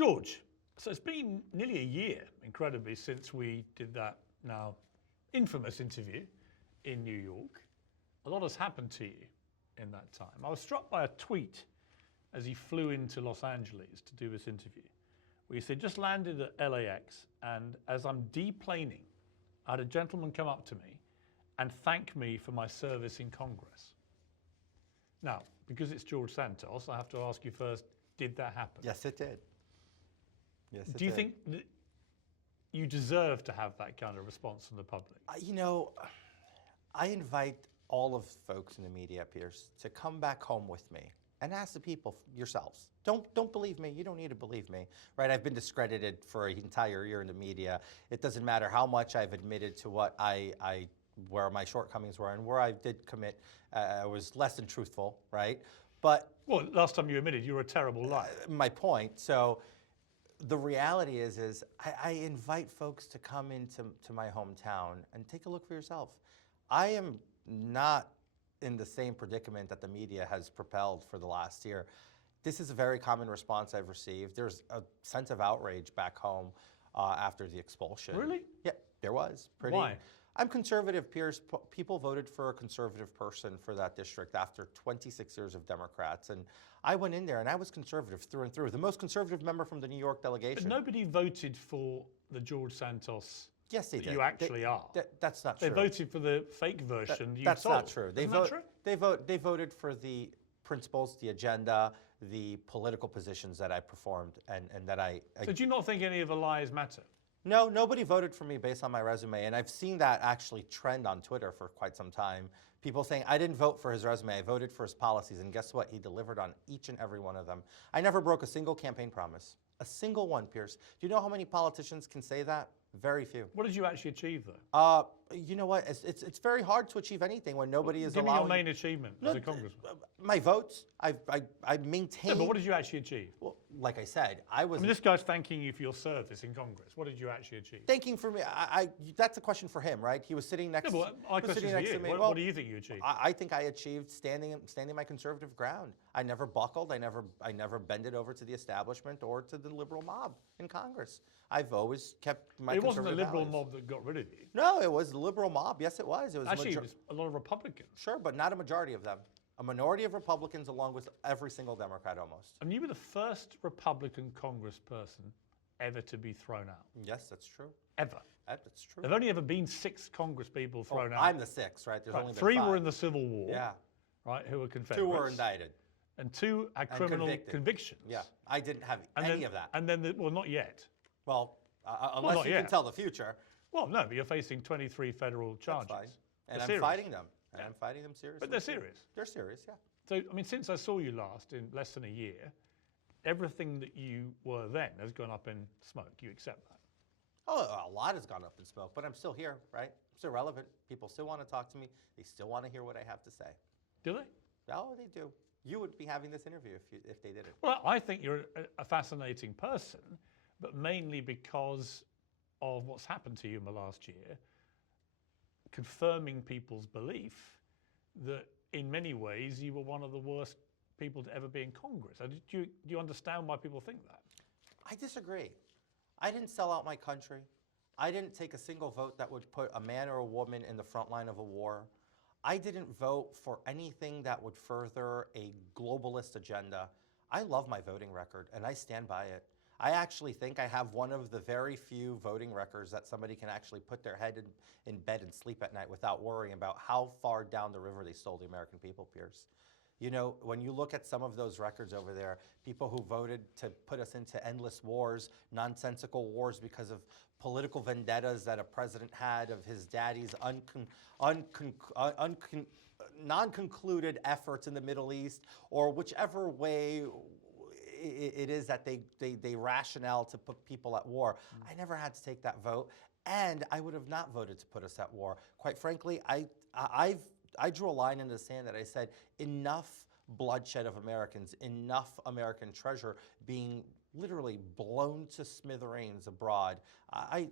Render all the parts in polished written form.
George, so it's been nearly a year, incredibly, since we did that now infamous interview in New York. A lot has happened to you in that time. I was struck by a tweet as he flew into Los Angeles to do this interview, where he said, just landed at LAX, and as I'm deplaning, I had a gentleman come up to me and thank me for my service in Congress. Now, because it's George Santos, I have to ask you first, did that happen? Yes, it did. Yes, it Do you did. think that you deserve to have that kind of response from the public? You know, I invite all of folks in the media, Piers, to come back home with me and ask the people yourselves. Don't believe me. You don't need to believe me, right? I've been discredited for an entire year in the media. It doesn't matter how much I've admitted to what where my shortcomings were and where I did commit, I was less than truthful, right? But well, last time you admitted you were a terrible liar. My point. So the reality is I invite folks to come into my hometown and take a look for yourself. I am not in the same predicament that the media has propelled for the last year. This is a very common response I've received. There's a sense of outrage back home after the expulsion. Really? Yeah, there was. Why? I'm conservative, Piers. People voted for a conservative person for that district after 26 years of Democrats. And I went in there and I was conservative through and through. The most conservative member from the New York delegation. But nobody voted for the George Santos. Yes, they did. You actually are. That's not true. They voted for the fake version you That's sold. not true. Isn't that true? They voted for the principles, the agenda, the political positions that I performed and that I So do you not think any of the lies matter? No, nobody voted for me based on my resume, and I've seen that actually trend on Twitter for quite some time. People saying, I didn't vote for his resume, I voted for his policies, and guess what? He delivered on each and every one of them. I never broke a single campaign promise. A single one, Piers. Do you know how many politicians can say that? Very few. What did you actually achieve, though? You know what? It's very hard to achieve anything when nobody is Give me allowing... your main achievement as a congressman. My votes. I maintained... Yeah, but what did you actually achieve? Well, like I said, I was... I mean, this guy's thanking you for your service in Congress. What did you actually achieve? Thanking for me. That's a question for him, right? He was sitting next, Yeah, but my question is to you. What do you think you achieved? I think I achieved standing my conservative ground. I never buckled. I never bended over to the establishment or to the liberal mob in Congress. I've always kept my It wasn't the conservative liberal values. mob that got rid of you. No, it was the liberal mob. Yes, it was. It was Actually, it was a lot of Republicans. Sure, but not a majority of them. A minority of Republicans along with every single Democrat almost. And you were the first Republican congressperson ever to be thrown out. Yes, that's true. Ever. That's true. There've only ever been 6 congresspeople thrown out. I'm the 6th, right? There's only been 3 5. were in the Civil War. Yeah. Right, who were Confederates. 2 were indicted. And 2 had criminal convictions. Yeah, I didn't have any of that. And then, well, not yet. Well, unless you can tell the future. Well, no, but you're facing 23 federal charges. That's fine. And They're I'm fighting them. Yeah. I'm fighting them seriously. But they're serious. They're serious, yeah. So, I mean, since I saw you last in less than a year, everything that you were then has gone up in smoke. You accept that? Oh, a lot has gone up in smoke, but I'm still here, right? I'm still relevant. People still want to talk to me. They still want to hear what I have to say. Do they? Oh, they do. You would be having this interview if they did it. Well, I think you're a fascinating person, but mainly because of what's happened to you in the last year, confirming people's belief that in many ways you were one of the worst people to ever be in Congress. Do you understand why people think that? I disagree. I didn't sell out my country. I didn't take a single vote that would put a man or a woman in the front line of a war. I didn't vote for anything that would further a globalist agenda. I love my voting record, and I stand by it. I actually think I have one of the very few voting records that somebody can actually put their head in bed and sleep at night without worrying about how far down the river they stole the American people, Piers. You know, when you look at some of those records over there, people who voted to put us into endless wars, nonsensical wars because of political vendettas that a president had of his daddy's non-concluded efforts in the Middle East, or whichever way it is that they rationale to put people at war. I never had to take that vote, and I would have not voted to put us at war. Quite frankly, I drew a line in the sand that I said, enough bloodshed of Americans, enough American treasure being literally blown to smithereens abroad. I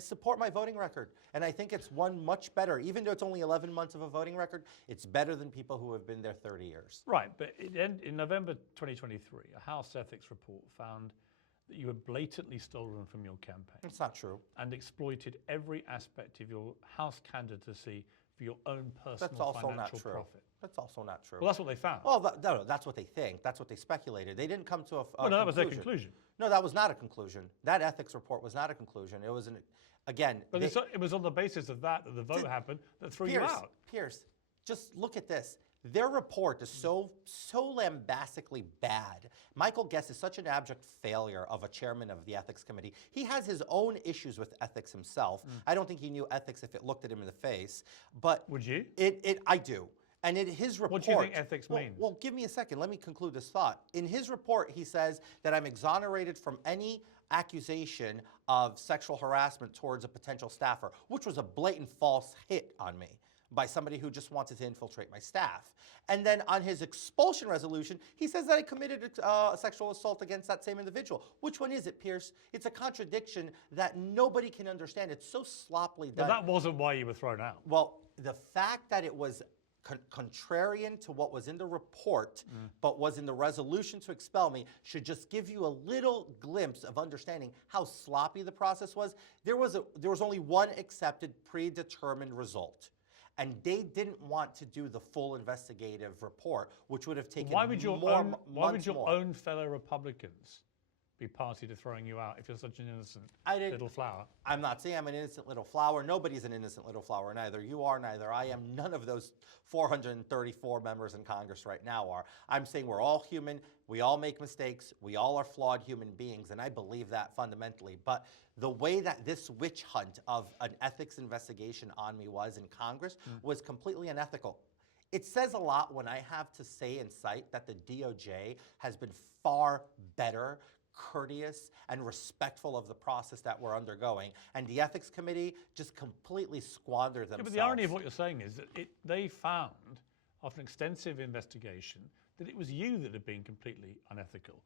support my voting record, and I think it's one much better. Even though it's only 11 months of a voting record, it's better than people who have been there 30 years. Right, but in November 2023, a House ethics report found that you had blatantly stolen from your campaign It's not true. and exploited every aspect of your House candidacy for your own That's personal also not financial true. profit. That's also not true. Well, that's what they found. Well, no, that's what they think. That's what they speculated. They didn't come to a Well, no, that was their conclusion. No, that was not a conclusion. That ethics report was not a conclusion. It was again. But it was on the basis of that the vote happened that threw you out. Piers, just look at this. Their report is so lambastically bad. Michael Guest is such an abject failure of a chairman of the ethics committee. He has his own issues with ethics himself. I don't think he knew ethics if it looked at him in the face. But Would you? I do. And in his report, What do you think ethics means? Well, give me a second. Let me conclude this thought. In his report, he says that I'm exonerated from any accusation of sexual harassment towards a potential staffer, which was a blatant false hit on me by somebody who just wanted to infiltrate my staff. And then on his expulsion resolution, he says that I committed a sexual assault against that same individual. Which one is it, Pierce? It's a contradiction that nobody can understand. It's so sloppily done. But that wasn't why you were thrown out. Well, the fact that it was contrarian to what was in the report, but was in the resolution to expel me, should just give you a little glimpse of understanding how sloppy the process was. There was only one accepted predetermined result. And they didn't want to do the full investigative report, which would have taken Why would your months more. own fellow Republicans be party to throwing you out if you're such an innocent little flower? I'm not saying I'm an innocent little flower. Nobody's an innocent little flower. Neither you are, neither I am. None of those 434 members in Congress right now are. I'm saying we're all human. We all make mistakes. We all are flawed human beings, and I believe that fundamentally. But the way that this witch hunt of an ethics investigation on me was in Congress was completely unethical. It says a lot when I have to say and cite that the DOJ has been far better, courteous, and respectful of the process that we're undergoing. And the Ethics Committee just completely squandered themselves. Yeah, but the irony of what you're saying is that they found, after an extensive investigation, that it was you that had been completely unethical.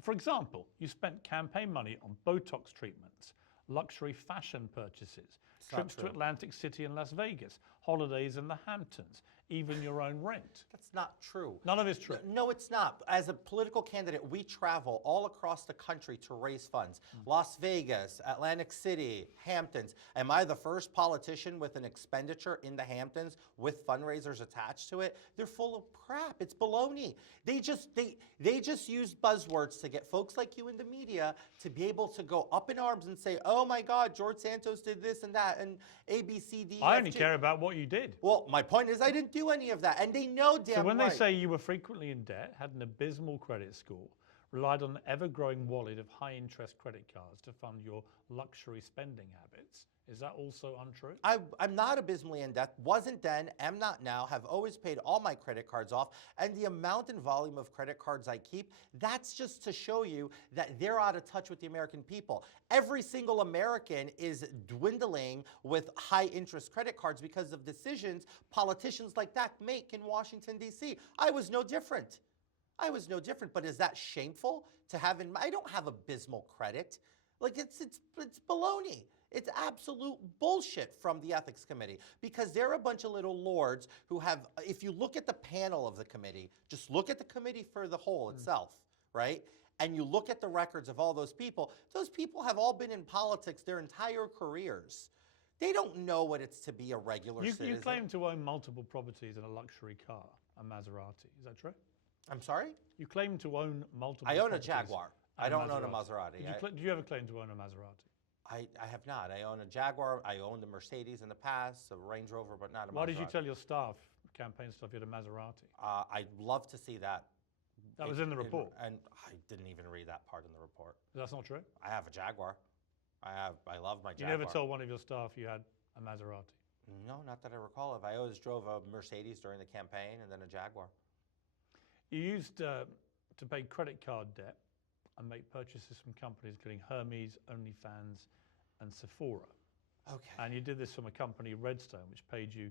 For example, you spent campaign money on Botox treatments, luxury fashion purchases, trips to Atlantic City and Las Vegas, holidays in the Hamptons, even your own rent. That's not true. None of it's true. No, it's not. As a political candidate, we travel all across the country to raise funds. Las Vegas, Atlantic City, Hamptons. Am I the first politician with an expenditure in the Hamptons with fundraisers attached to it? They're full of crap. It's baloney. They just use buzzwords to get folks like you in the media to be able to go up in arms and say, oh my God, George Santos did this and that and A, B, C, D, I only care about what you did. Well, my point is I didn't do any of that, and they know damn So when right. they say you were frequently in debt, had an abysmal credit score, relied on an ever-growing wallet of high-interest credit cards to fund your luxury spending habits, is that also untrue? I'm not abysmally in debt, wasn't then, am not now, have always paid all my credit cards off, and the amount and volume of credit cards I keep, that's just to show you that they're out of touch with the American people. Every single American is dwindling with high interest credit cards because of decisions politicians like that make in Washington, D.C. I was no different. But is that shameful to have I don't have abysmal credit. Like it's baloney. It's absolute bullshit from the Ethics Committee because they're a bunch of little lords who have, if you look at the panel of the committee, just look at the committee for the whole itself, right? And you look at the records of all those people have all been in politics their entire careers. They don't know what it's to be a regular citizen. You claim to own multiple properties and a luxury car, a Maserati. Is that true? I'm sorry? You claim to own multiple I own a properties Jaguar. I don't own a Maserati. Do you ever claim to own a Maserati? I have not. I own a Jaguar. I owned a Mercedes in the past, a Range Rover, but not a Maserati. Why did you tell your staff, campaign staff, you had a Maserati? I'd love to see that. That was in the report? And I didn't even read that part in the report. That's not true? I have a Jaguar. I love my Jaguar. You never told one of your staff you had a Maserati? No, not that I recall. I always drove a Mercedes during the campaign and then a Jaguar. You used to pay credit card debt and make purchases from companies including Hermes, OnlyFans, and Sephora. Okay. And you did this from a company, Redstone, which paid you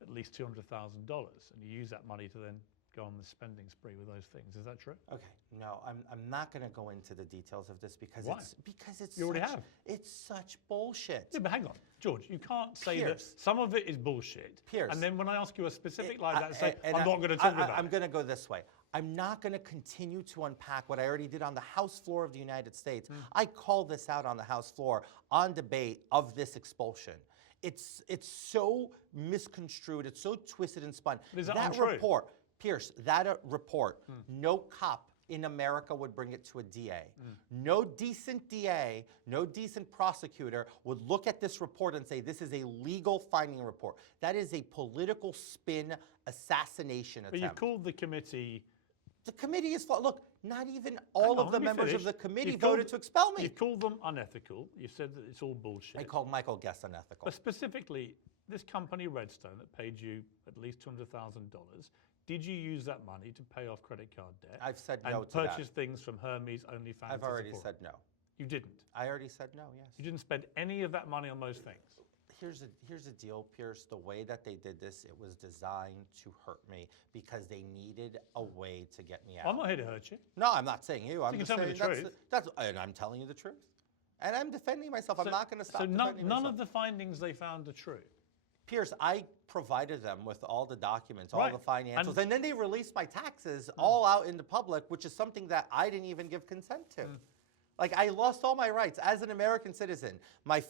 at least $200,000, and you used that money to then go on the spending spree with those things. Is that true? Okay. No, I'm not going to go into the details of this because Why? it's you already have. It's such bullshit. Yeah, but hang on, George. You can't say Piers. that some of it is bullshit. Piers. And then when I ask you a specific like that, say I'm not going to talk about it. I'm going to go this way. I'm not going to continue to unpack what I already did on the House floor of the United States. I call this out on the House floor on debate of this expulsion. It's so misconstrued. It's so twisted and spun. But is that untrue? Report, Pierce, that report, no cop in America would bring it to a DA. No decent DA, no decent prosecutor would look at this report and say, this is a legal finding report. That is a political spin assassination attempt. But you called the committee... The committee is flawed. Look, not even all of the members of the committee voted to expel me. You called them unethical. You said that it's all bullshit. I called Michael Guest unethical. But specifically, this company, Redstone, that paid you at least $200,000, did you use that money to pay off credit card debt? I've said and no to that. purchase things from Hermes, OnlyFans? I've already said no. You didn't? I already said no, yes. You didn't spend any of that money on those things? Here's the deal, Pierce. The way that they did this, it was designed to hurt me because they needed a way to get me out. I'm not here to hurt you. No, I'm not saying you. I'm you just can tell saying me the truth. and I'm telling you the truth. And I'm defending myself. I'm not going to stop So defending none myself. of the findings they found are true? Pierce, I provided them with all the documents, all Right. the financials, and then they released my taxes all out in the public, which is something that I didn't even give consent to. Like, I lost all my rights as an American citizen. My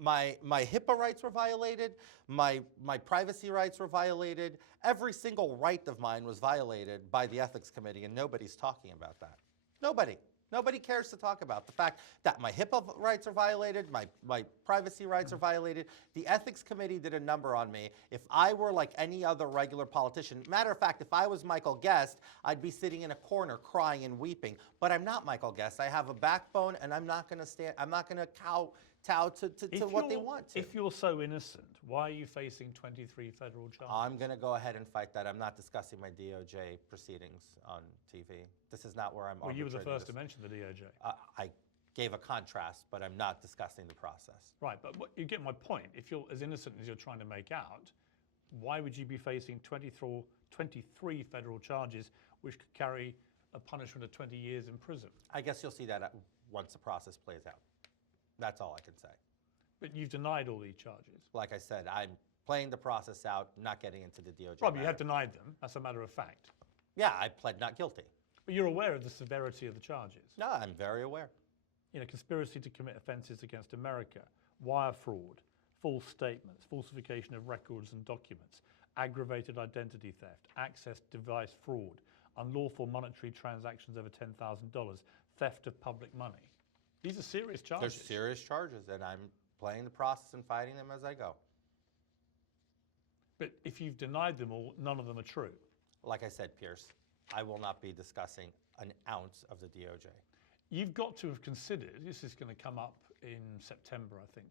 HIPAA rights were violated. My privacy rights were violated. Every single right of mine was violated by the Ethics Committee, and nobody's talking about that. Nobody. Nobody cares to talk about the fact that my HIPAA rights are violated, my privacy rights are violated. The Ethics Committee did a number on me. If I were like any other regular politician, matter of fact, if I was Michael Guest, I'd be sitting in a corner crying and weeping. But I'm not Michael Guest. I have a backbone, and I'm not going to stand. I'm not going to kowtow to what they want to. If you're so innocent, why are you facing 23 federal charges? I'm going to go ahead and fight that. I'm not discussing my DOJ proceedings on TV. This is not where I'm Well, you were the arbitrating first to this. mention the DOJ. I gave a contrast, but I'm not discussing the process. Right, but you get my point. If you're as innocent as you're trying to make out, why would you be facing 23 federal charges which could carry a punishment of 20 years in prison? I guess you'll see that once the process plays out. That's all I can say. But you've denied all these charges. Like I said, I'm playing the process out, not getting into the DOJ. Right, but you matter. have denied them. That's a matter of fact. Yeah, I pled not guilty. But you're aware of the severity of the charges. No, I'm very aware. You know, conspiracy to commit offences against America, wire fraud, false statements, falsification of records and documents, aggravated identity theft, access device fraud, unlawful monetary transactions over $10,000, theft of public money. These are serious charges. They're serious charges, and I'm playing the process and fighting them as I go. But if you've denied them all, none of them are true. Like I said, Pierce, I will not be discussing an ounce of the DOJ. You've got to have considered, this is going to come up in September, I think,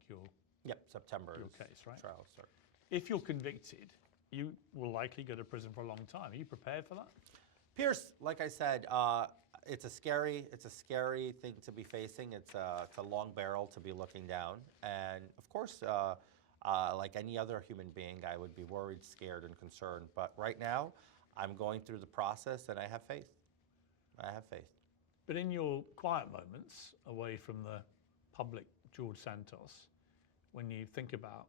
Yep, September your is case, right? trial start. If you're convicted, you will likely go to prison for a long time. Are you prepared for that? Pierce, like I said, it's a scary thing to be facing. It's a long barrel to be looking down, and of course, like any other human being, I would be worried, scared, and concerned. But right now, I'm going through the process, and I have faith. I have faith. But in your quiet moments, away from the public George Santos, when you think about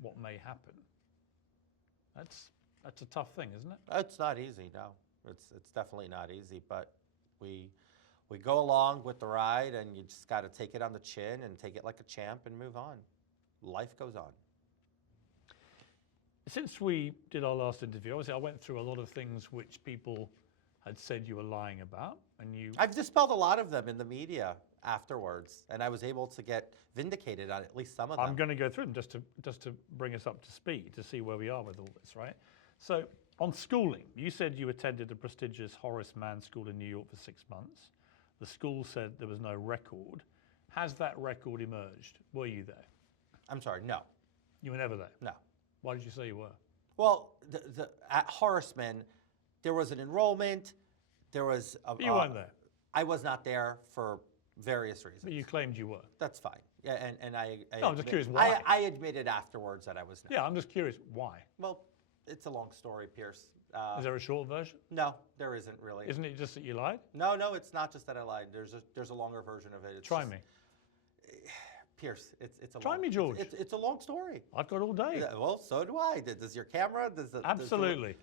what may happen, that's a tough thing, isn't it? It's not easy, no. It's definitely not easy, but we go along with the ride, and you just got to take it on the chin and take it like a champ and move on. Life goes on. Since we did our last interview, obviously I went through a lot of things which people had said you were lying about, and you... I've dispelled a lot of them in the media afterwards, and I was able to get vindicated on at least some of them. I'm going to go through them just to bring us up to speed, to see where we are with all this, right? So, on schooling, you said you attended a prestigious Horace Mann School in New York for 6 months. The school said there was no record. Has that record emerged? Were you there? I'm sorry, no. You were never there? No. Why did you say you were? Well, at Horace Mann, there was an enrollment, there was a... But you weren't there? I was not there for various reasons. But you claimed you were? That's fine. Yeah, and I No, I'm just curious, why? I admitted afterwards that I was not. Yeah, I'm just curious, why? Well, it's a long story, Pierce. Is there a short version? No, there isn't really. Isn't it just that you lied? No, it's not just that I lied. There's a longer version of it. It's Try just- me. Pierce, it's a Try long, me, George. It's a long story. I've got all day. Yeah, well, so do I. Does your camera? Absolutely.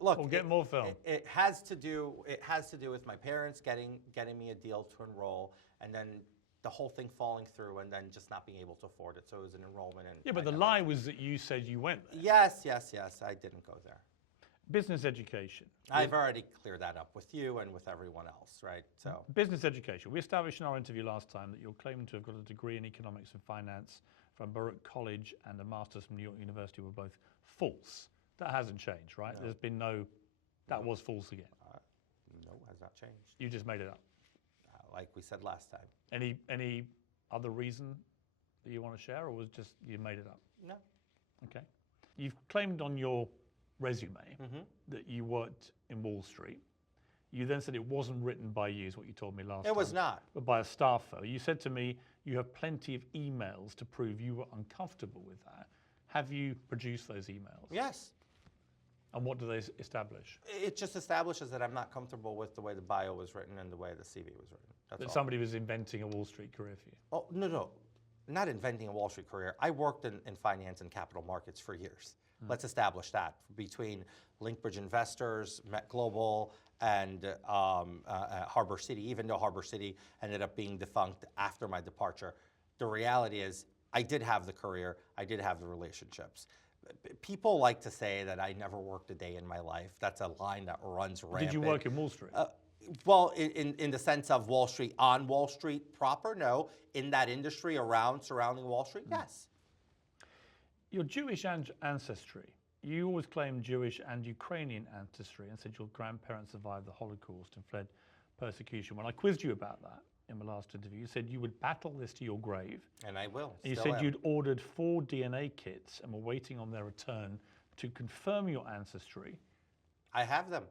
Look, Or get more film. It has to do with my parents getting me a deal to enroll, and then the whole thing falling through, and then just not being able to afford it. So it was an enrollment. And Yeah, but the lie was that you said you went there. Yes. I didn't go there. Business education. I've already cleared that up with you and with everyone else, right? So Business education. We established in our interview last time that you're claiming to have got a degree in economics and finance from Baruch College and a master's from New York University were both false. That hasn't changed, right? No. There's been no, that was false again. no, has not changed. You just made it up. Like we said last time. Any other reason that you want to share, or was just you made it up? No. Okay. You've claimed on your resume that you worked in Wall Street. You then said it wasn't written by you, is what you told me last time. It was not. But by a staffer. You said to me you have plenty of emails to prove you were uncomfortable with that. Have you produced those emails? Yes. And what do they establish? It just establishes that I'm not comfortable with the way the bio was written and the way the CV was written. That's That all. somebody was inventing a Wall Street career for you? Oh, no. Not inventing a Wall Street career. I worked in finance and capital markets for years. Let's establish that. Between Linkbridge Investors, Met Global, and Harbor City, even though Harbor City ended up being defunct after my departure, the reality is I did have the career, I did have the relationships. People like to say that I never worked a day in my life. That's a line that runs rampant. Did you work in Wall Street? Well, in the sense of Wall Street, on Wall Street proper, no. In that industry surrounding Wall Street, yes. Your Jewish ancestry, you always claimed Jewish and Ukrainian ancestry and said your grandparents survived the Holocaust and fled persecution. When I quizzed you about that in my last interview, you said you would battle this to your grave. And I will. And you said you'd ordered 4 DNA kits and were waiting on their return to confirm your ancestry. I have them.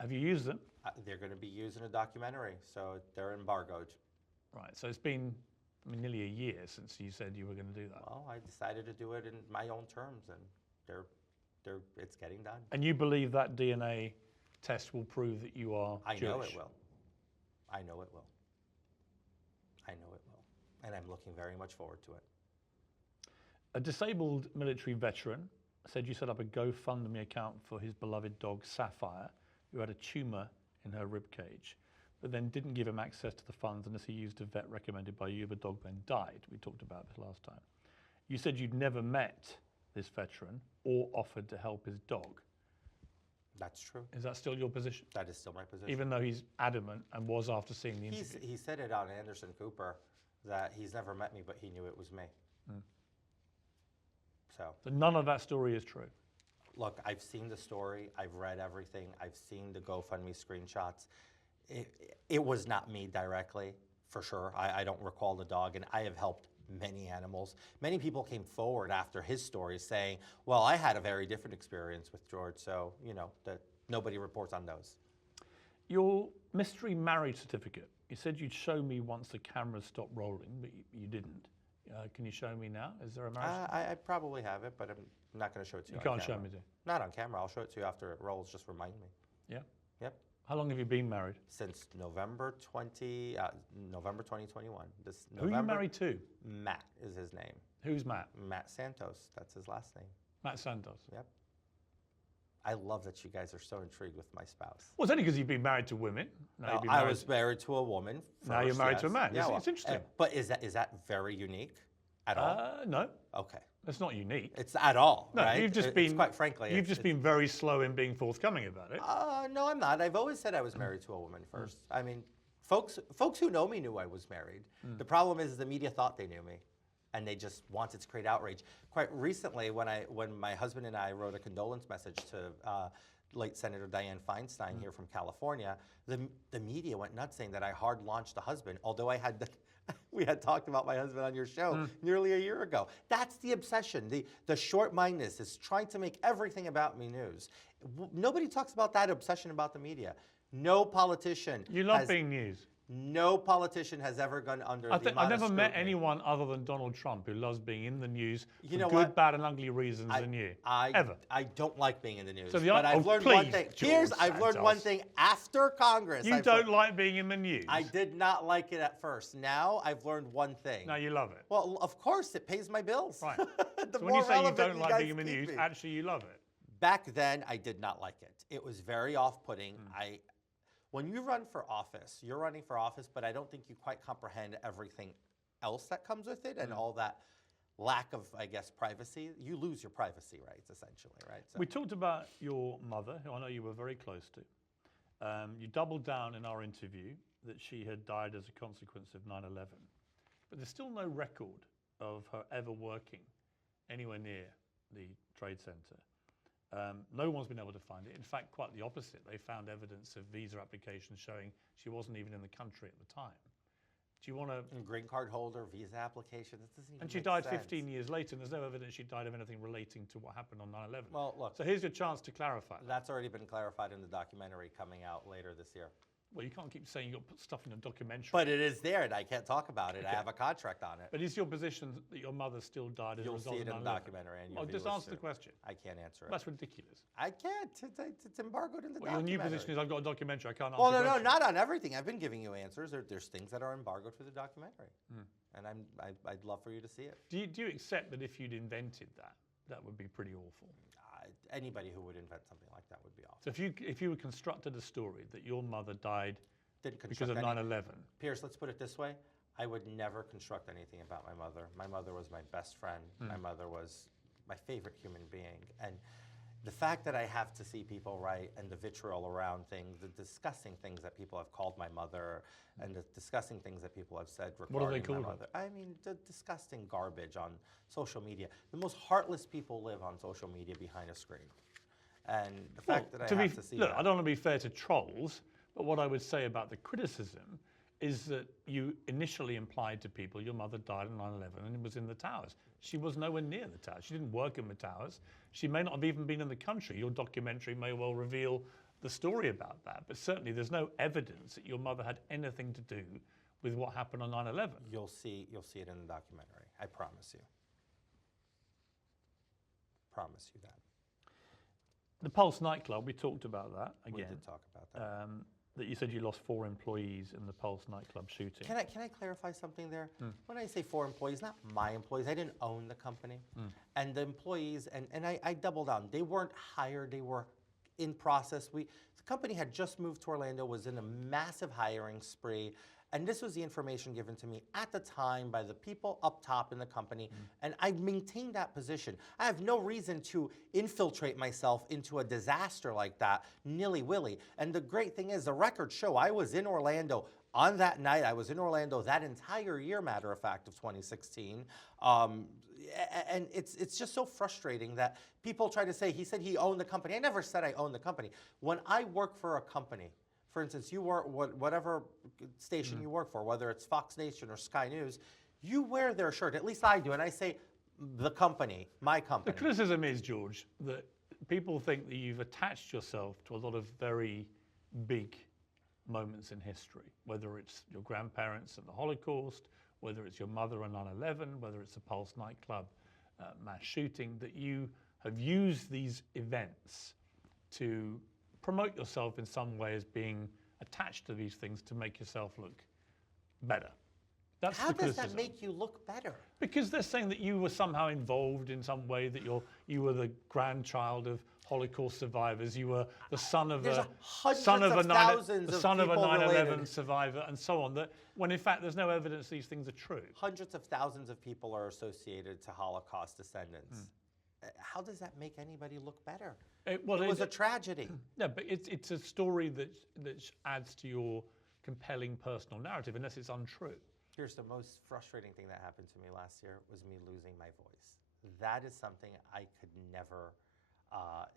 Have you used them? They're going to be used in a documentary, so they're embargoed. Right, so it's been nearly a year since you said you were going to do that. Well, I decided to do it in my own terms, and it's getting done. And you believe that DNA test will prove that you are Jewish? I know it will. I know it will. I know it will. And I'm looking very much forward to it. A disabled military veteran said you set up a GoFundMe account for his beloved dog Sapphire, who had a tumor in her rib cage, but then didn't give him access to the funds unless he used a vet recommended by you. The dog then died. We talked about this last time. You said you'd never met this veteran or offered to help his dog. That's true. Is that still your position? That is still my position. Even though he's adamant and was after seeing the interview? He said it on Anderson Cooper that he's never met me, but he knew it was me. So none of that story is true. Look, I've seen the story. I've read everything. I've seen the GoFundMe screenshots. It was not me directly, for sure. I don't recall the dog, and I have helped many animals. Many people came forward after his story saying, well, I had a very different experience with George, so, that nobody reports on those. Your mystery marriage certificate, you said you'd show me once the cameras stopped rolling, but you didn't. Can you show me now? Is there a marriage certificate? I probably have it, but I'm not going to show it to you. You on can't camera. show me, do you? Not on camera. I'll show it to you after it rolls. Just remind me. Yeah? Yep. How long have you been married? Since November 2021. Who are you married to? Matt is his name. Who's Matt? Matt Santos. That's his last name. Matt Santos. Yep. I love that you guys are so intrigued with my spouse. Well, it's only because you've been married to women. Now I was married to a woman first. Now you're married to a man. Yeah, It's interesting. But is that very unique at all? No. Okay. That's not unique. It's at all, No, right? you've just It's been, quite frankly. you've just been very slow in being forthcoming about it. No, I'm not. I've always said I was married to a woman first. I mean, folks who know me knew I was married. The problem is the media thought they knew me, and they just wanted to create outrage. Quite recently, when my husband and I wrote a condolence message to late Senator Dianne Feinstein here from California, the media went nuts saying that I hard launched a husband, although I had we had talked about my husband on your show nearly a year ago. That's the obsession. The short-mindedness is trying to make everything about me news. Nobody talks about that obsession about the media. No politician. You love being news. No politician has ever gone under the amount of I've never met scrutiny. anyone other than Donald Trump who loves being in the news You for know good, what? bad, and ugly reasons than you. Ever. I don't like being in the news. So but I've learned one please, thing. George Here's, I've learned one Santos. thing after Congress. You don't like being in the news. I did not like it at first. Now I've learned one thing. Now you love it. Well, of course, it pays my bills. Right. The So when you say you relevant don't like guys being in the keep news, me. actually you love it. Back then, I did not like it. It was very off-putting. When you run for office, you're running for office, but I don't think you quite comprehend everything else that comes with it and all that lack of, I guess, privacy. You lose your privacy rights, essentially, right? So. We talked about your mother, who I know you were very close to. You doubled down in our interview that she had died as a consequence of 9/11. But there's still no record of her ever working anywhere near the Trade Center. No one's been able to find it. In fact, quite the opposite. They found evidence of visa applications showing she wasn't even in the country at the time. Do you want to... Green card holder, visa application, this doesn't even And she make died sense. 15 years later, and there's no evidence she died of anything relating to what happened on 9/11. Well, look. So here's your chance to clarify that. That's already been clarified in the documentary coming out later this year. Well, you can't keep saying you've got to put stuff in a documentary. But it is there, and I can't talk about it. I have a contract on it. But is your position that your mother still died as a You'll result see of it 9/11? in the documentary. And Well, just answer the question. I can't answer it. That's ridiculous. I can't. It's embargoed in the Well, your documentary. new position is I've got a documentary. I can't answer Well, the no, question. not on everything. I've been giving you answers. There's things that are embargoed for the documentary, and I'd love for you to see it. Do you accept that if you'd invented that, that would be pretty awful? Anybody who would invent something like that would be awful. So if you had constructed a story that your mother died Didn't because construct of any- 9/11, Piers, let's put it this way. I would never construct anything about my mother. My mother was my best friend. My mother was my favorite human being. And the fact that I have to see people write and the vitriol around things, the disgusting things that people have called my mother and the disgusting things that people have said regarding What have they my called her? mother. I mean, the disgusting garbage on social media. The most heartless people live on social media behind a screen. And the fact that I have to see look, that. I don't want to be fair to trolls, but what I would say about the criticism is that you initially implied to people your mother died on 9/11 and was in the towers. She was nowhere near the towers. She didn't work in the towers. She may not have even been in the country. Your documentary may well reveal the story about that, but certainly there's no evidence that your mother had anything to do with what happened on 9/11. You'll see it in the documentary. I promise you. Promise you that. The Pulse nightclub, we talked about that again. We did talk about that. That you said you lost 4 employees in the Pulse nightclub shooting. Can I clarify something there? When I say 4 employees, not my employees. I didn't own the company. And the employees, and I doubled down. They weren't hired. They were in process. The company had just moved to Orlando, was in a massive hiring spree. And this was the information given to me at the time by the people up top in the company. And I maintained that position. I have no reason to infiltrate myself into a disaster like that, nilly-willy. And the great thing is, the records show I was in Orlando on that night. I was in Orlando that entire year, matter of fact, of 2016. And it's just so frustrating that people try to say, he said he owned the company. I never said I owned the company. When I work for a company, for instance, you work whatever station you work for, whether it's Fox Nation or Sky News, you wear their shirt. At least I do, and I say the company, my The company. criticism is, George, that people think that you've attached yourself to a lot of very big moments in history, whether it's your grandparents and the Holocaust, whether it's your mother on 9/11, whether it's the Pulse nightclub mass shooting, that you have used these events to promote yourself in some way as being attached to these things to make yourself look better. That's How the does criticism. that make you look better? Because they're saying that you were somehow involved in some way, that you were the grandchild of Holocaust survivors, you were the son of There's a hundreds son of of a thousands of 9/11 related. survivor, and so on. That when in fact there's no evidence these things are true. Hundreds of thousands of people are associated to Holocaust descendants. How does that make anybody look better? It was a tragedy. No, but it's a story that adds to your compelling personal narrative, unless it's untrue. Here's the most frustrating thing that happened to me last year was me losing my voice. That is something I could never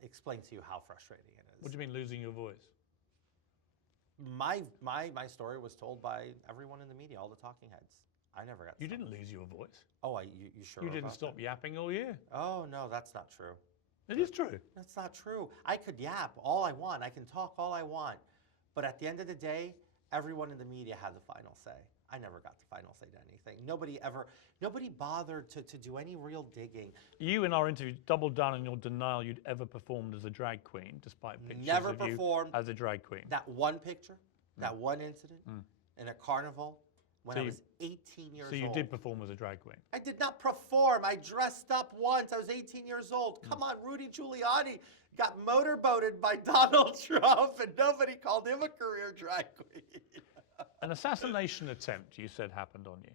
explain to you how frustrating it is. What do you mean losing your voice? My story was told by everyone in the media, all the talking heads. I never got. You didn't lose your voice. Oh, you sure? You didn't about stop that? yapping all year. Oh no, that's not true. It is true. That's not true. I could yap all I want. I can talk all I want. But at the end of the day, everyone in the media had the final say. I never got the final say to anything. Nobody bothered to do any real digging. You, in our interview, doubled down on your denial you'd ever performed as a drag queen, despite pictures Never of you performed as a drag queen. That one picture, that one incident in a carnival, when So I you- was 18 years So old. you did perform as a drag queen. I did not perform. I dressed up once. I was 18 years old. Come on, Rudy Giuliani got motorboated by Donald Trump, and nobody called him a career drag queen. An assassination attempt, you said, happened on you.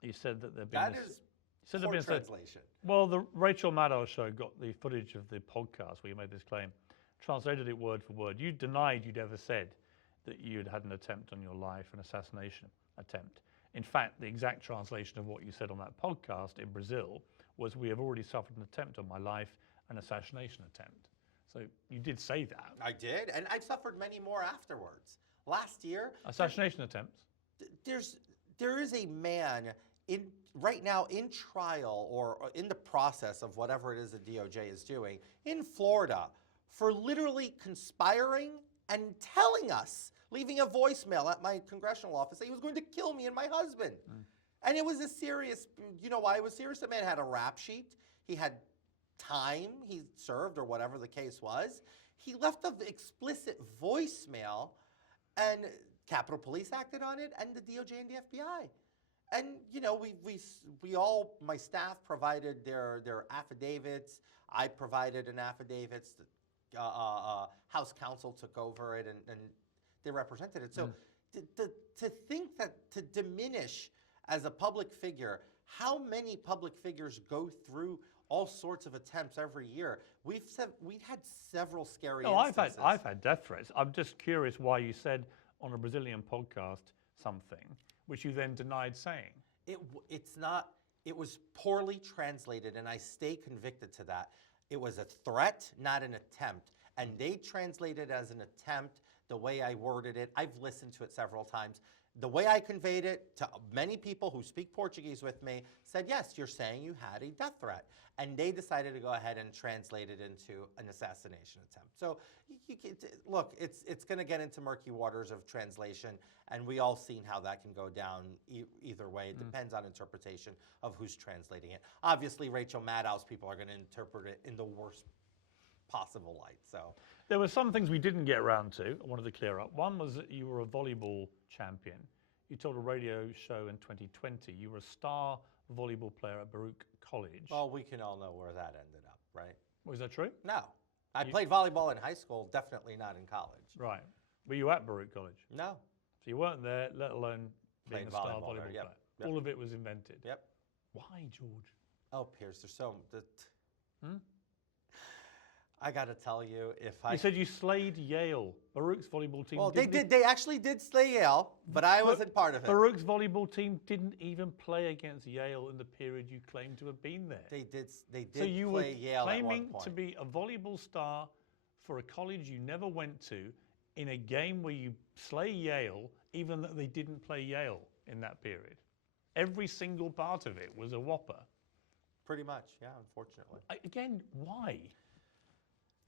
You said that there'd been That this, is you said there'd poor been this- translation. Well, the Rachel Maddow show got the footage of the podcast where you made this claim, translated it word for word. You denied you'd ever said that you'd had an attempt on your life, an assassination attempt. In fact, the exact translation of what you said on that podcast in Brazil was, "We have already suffered an attempt on my life, an assassination attempt." So you did say that. I did, and I've suffered many more afterwards. Last year, Assassination attempts. there is a man right now in trial or in the process of whatever it is the DOJ is doing in Florida for literally conspiring and telling us, leaving a voicemail at my congressional office, that he was going to kill me and my husband. And it was a serious, you know why it was serious? The man had a rap sheet. He had time he served or whatever the case was. He left an explicit voicemail, and Capitol Police acted on it, and the DOJ and the FBI. And you know, we all, my staff provided their affidavits. I provided an affidavit. House counsel took over it, and they represented it. So to think that, to diminish as a public figure, how many public figures go through all sorts of attempts every year? We've had several scary instances. I've had death threats. I'm just curious why you said on a Brazilian podcast something which you then denied saying. It's not. It was poorly translated, and I stay convicted to that. It was a threat, not an attempt, and they translated it as an attempt. The way I worded it, I've listened to it several times. The way I conveyed it to many people who speak Portuguese with me said, yes, you're saying you had a death threat. And they decided to go ahead and translate it into an assassination attempt. So, look, it's going to get into murky waters of translation, and we all seen how that can go down either way. It depends on interpretation of who's translating it. Obviously, Rachel Maddow's people are going to interpret it in the worst possible light. So there were some things we didn't get around to. I wanted to clear up. One was that you were a volleyball champion. You told a radio show in 2020 you were a star volleyball player at Baruch College. Well, we can all know where that ended up, right? Was that true? No. I played volleyball in high school, definitely not in college. Right. Were you at Baruch College? No. So you weren't there, let alone being Played a star volleyball volleyball there, player. yep. All of it was invented. Yep. Why, George? Oh, Piers, there's so... I got to tell you, You said you slayed Yale. Baruch's volleyball team. Well, didn't they actually did slay Yale, but I wasn't part of it. Baruch's volleyball team didn't even play against Yale in the period you claimed to have been there. They did So you were play Yale at one claiming point. to be a volleyball star for a college you never went to in a game where you slay Yale, even though they didn't play Yale in that period. Every single part of it was a whopper. Pretty much, yeah, unfortunately. Again, why?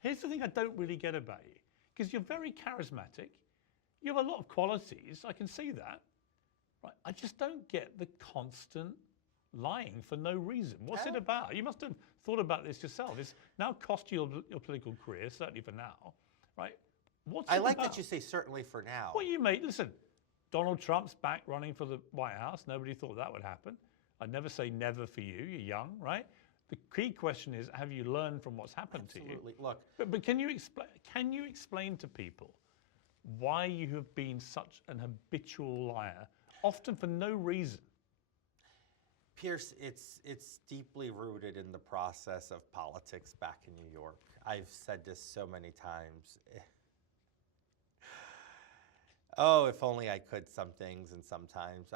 Here's the thing I don't really get about you, because you're very charismatic. You have a lot of qualities. I can see that. Right? I just don't get the constant lying for no reason. What's it about? You must have thought about this yourself. It's now cost you your political career, certainly for now. Right? What's I it like about? that you say certainly for now. Well, you made, listen, Donald Trump's back running for the White House. Nobody thought that would happen. I'd never say never for you. You're young, right? The key question is, have you learned from what's happened to you? Absolutely. Look. But can you explain to people why you have been such an habitual liar, often for no reason? Piers, it's deeply rooted in the process of politics back in New York. I've said this so many times. Oh, if only I could some things, and sometimes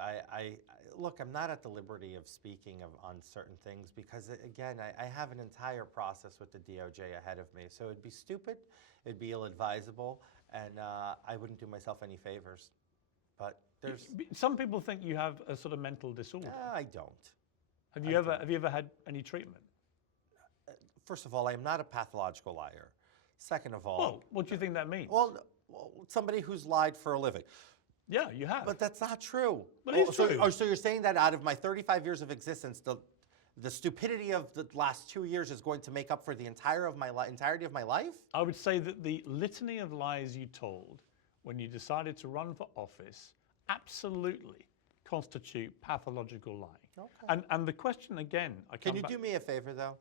look, I'm not at the liberty of speaking on certain things because, again, I have an entire process with the DOJ ahead of me. So it'd be stupid, it'd be ill-advisable, and I wouldn't do myself any favors. But there's... Some people think you have a sort of mental disorder. I don't. Have you ever had any treatment? First of all, I am not a pathological liar. Second of all... Well, what do you think that means? Well, somebody who's lied for a living. Yeah, you have. But that's not true. But it's true. So you're saying that out of my 35 years of existence, the stupidity of the last 2 years is going to make up for the entirety of my life? I would say that the litany of lies you told when you decided to run for office absolutely constitute pathological lying. Okay. And the question again, Can you do me a favor, though?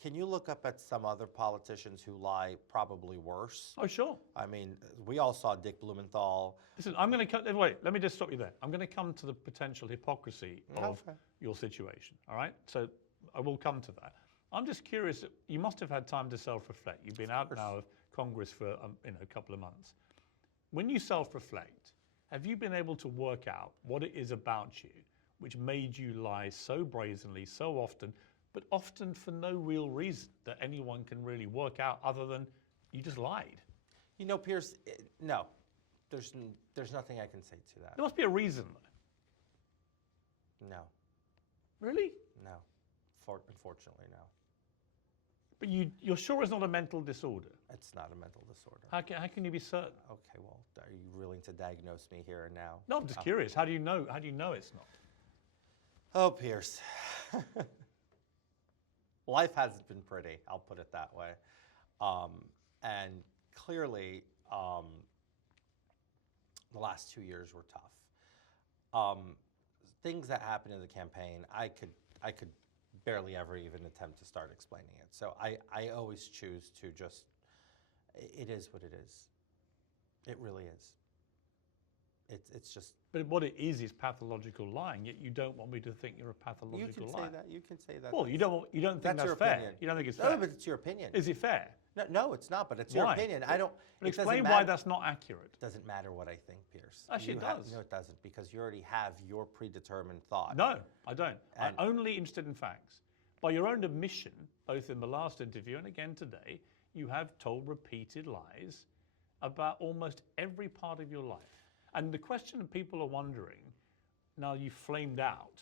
Can you look up at some other politicians who lie probably worse? Oh, sure. I mean, we all saw Dick Blumenthal. Listen, I'm going to wait. Let me just stop you there. I'm going to come to the potential hypocrisy of Okay. your situation. All right. So I will come to that. I'm just curious. You must have had time to self-reflect. You've been out now of Congress for a couple of months. When you self-reflect, have you been able to work out what it is about you which made you lie so brazenly, so often, but often for no real reason that anyone can really work out other than you just lied? You know, Piers, no. There's nothing I can say to that. There must be a reason, though. No. Really? No. Unfortunately, no. But you're sure it's not a mental disorder? It's not a mental disorder. How can you be certain? Okay, well, are you willing to diagnose me here and now? No, I'm just curious. How do you know it's not? Oh, Piers. Life hasn't been pretty, I'll put it that way. And clearly, the last 2 years were tough. Things that happened in the campaign, I could barely ever even attempt to start explaining it. So I always choose to just, it is what it is. It really is. It's just. But what it is pathological lying. Yet you don't want me to think you're a pathological liar. You can say that. You can say that. Well, you don't think that's your fair. opinion. You don't think it's fair. No, but it's your opinion. Is it fair? No, it's not. But it's your Why? opinion. I don't. But it doesn't explain why matter. that's not accurate. It doesn't matter what I think, Piers. Actually, it does. No, it doesn't, because you already have your predetermined thought. No, I don't. And- I'm only interested in facts. By your own admission, both in the last interview and again today, you have told repeated lies about almost every part of your life. And the question that people are wondering, now you've flamed out,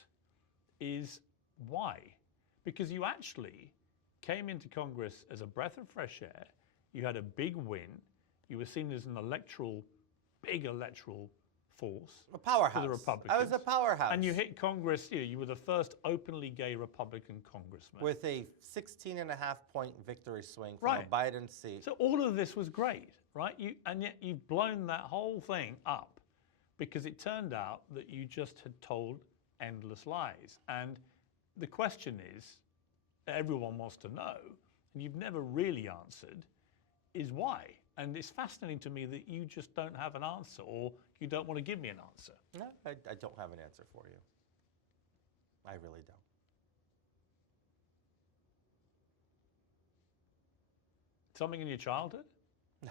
is why? Because you actually came into Congress as a breath of fresh air. You had a big win. You were seen as an big electoral force. A powerhouse. For the Republicans. I was a powerhouse. And you hit Congress, you were the first openly gay Republican congressman. With a 16.5-point victory swing from a Biden seat. So all of this was great, right? And yet you've blown that whole thing up because it turned out that you just had told endless lies. And the question is, everyone wants to know, and you've never really answered, is why? And it's fascinating to me that you just don't have an answer, or you don't want to give me an answer. No, I don't have an answer for you. I really don't. Something in your childhood? No.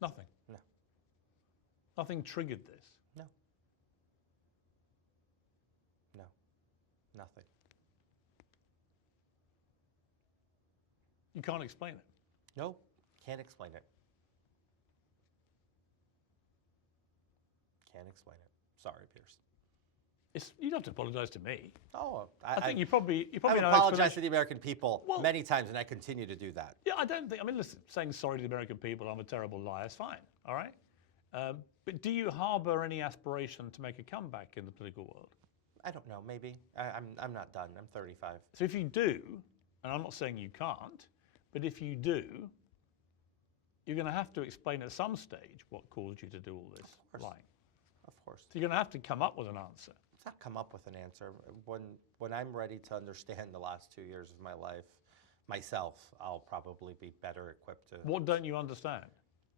Nothing? No. Nothing triggered this? No. No. Nothing. You can't explain it? No, can't explain it. Can't explain it. Sorry, Piers. You don't have to apologize to me. Oh, I think you probably I've know apologized to the American people Well- many times, and I continue to do that. Yeah, I don't think. I mean, listen, saying sorry to the American people, I'm a terrible liar, is fine. All right. But do you harbor any aspiration to make a comeback in the political world? I don't know. Maybe I'm not done. I'm 35. So if you do, and I'm not saying you can't, but if you do, you're going to have to explain at some stage what caused you to do all this lying. Of course. So you're going to have to come up with an answer. It's not come up with an answer. When I'm ready to understand the last 2 years of my life myself, I'll probably be better equipped to. What don't you understand?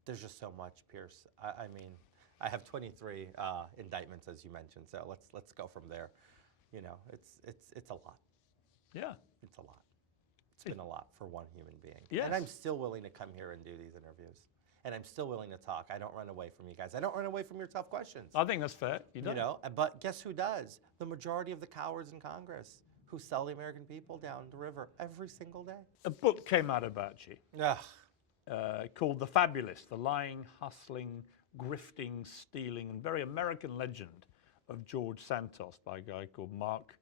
There's just so much, Piers. I mean, I have 23 indictments, as you mentioned. So let's go from there. You know, it's a lot. Yeah. It's a lot. It's been a lot for one human being. Yes. And I'm still willing to come here and do these interviews. And I'm still willing to talk. I don't run away from you guys. I don't run away from your tough questions. I think that's fair. You don't. You know, but guess who does? The majority of the cowards in Congress who sell the American people down the river every single day. A book came out about you Ugh. called The Fabulist, the lying, hustling, grifting, stealing, and very American legend of George Santos by a guy called Mark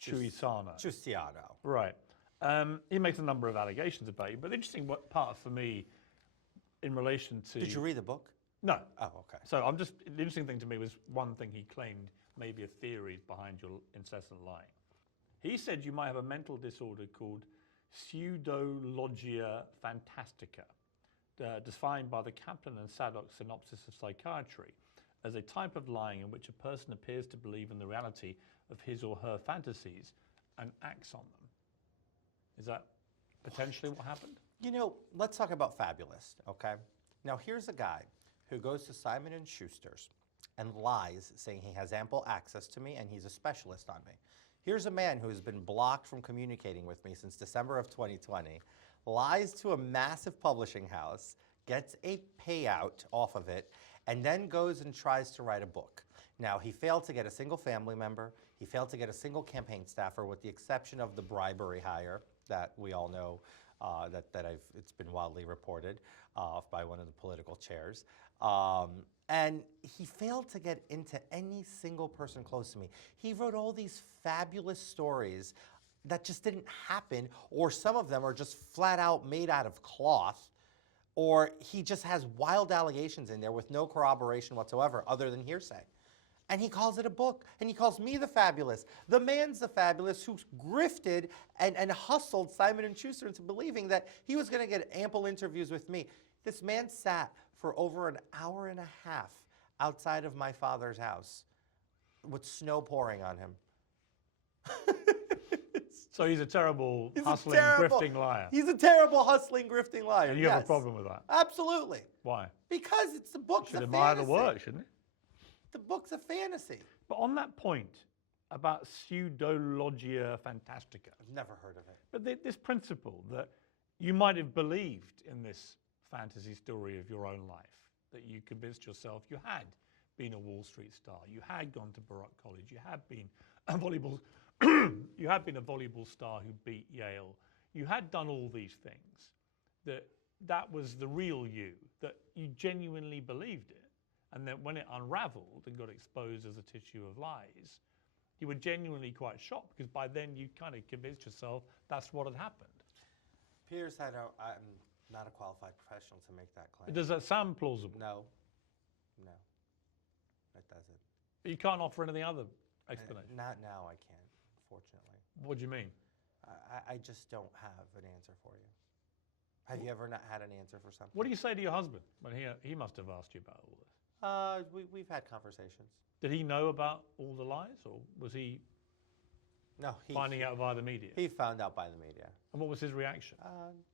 Chuisano. Giustiano. Right. He makes a number of allegations about you, but the interesting part for me in relation to... Did you read the book? No. Oh, okay. So the interesting thing to me was one thing he claimed may be a theory behind your incessant lying. He said you might have a mental disorder called pseudologia fantastica, defined by the Kaplan and Sadok synopsis of psychiatry. as a type of lying in which a person appears to believe in the reality of his or her fantasies and acts on them. Is that potentially what happened? You know, let's talk about fabulous, okay? Now, here's a guy who goes to Simon & Schuster's and lies, saying he has ample access to me and he's a specialist on me. Here's a man who has been blocked from communicating with me since December of 2020, lies to a massive publishing house, gets a payout off of it, and then goes and tries to write a book. Now, he failed to get a single family member. He failed to get a single campaign staffer, with the exception of the bribery hire that we all know it's been wildly reported by one of the political chairs. And he failed to get into any single person close to me. He wrote all these fabulous stories that just didn't happen, or some of them are just flat out made out of cloth, or he just has wild allegations in there with no corroboration whatsoever other than hearsay. And he calls it a book, and he calls me the fabulous. The man's the fabulous who's grifted and hustled Simon & Schuster into believing that he was gonna get ample interviews with me. This man sat for over an hour and a half outside of my father's house with snow pouring on him. So he's a terrible, hustling, grifting liar. He's a terrible, hustling, grifting liar. And you have a problem with that? Absolutely. Why? Because it's the book's a fantasy. Should admire the work, shouldn't he? The book's a fantasy. But on that point about pseudologia fantastica, I've never heard of it. But this principle that you might have believed in this fantasy story of your own life, that you convinced yourself you had been a Wall Street star, you had gone to Baruch College, you had been a volleyball, you had been a volleyball star who beat Yale, you had done all these things, that was the real you, that you genuinely believed it. And then when it unraveled and got exposed as a tissue of lies, you were genuinely quite shocked, because by then you kind of convinced yourself that's what had happened. Piers, I'm not a qualified professional to make that claim. Does that sound plausible? No, it doesn't. But you can't offer any other explanation? Not now, I can't, fortunately. What do you mean? I just don't have an answer for you. Have you ever not had an answer for something? What do you say to your husband when he must have asked you about all this? We've had conversations. Did he know about all the lies, or was he finding out via the media? He found out by the media. And what was his reaction?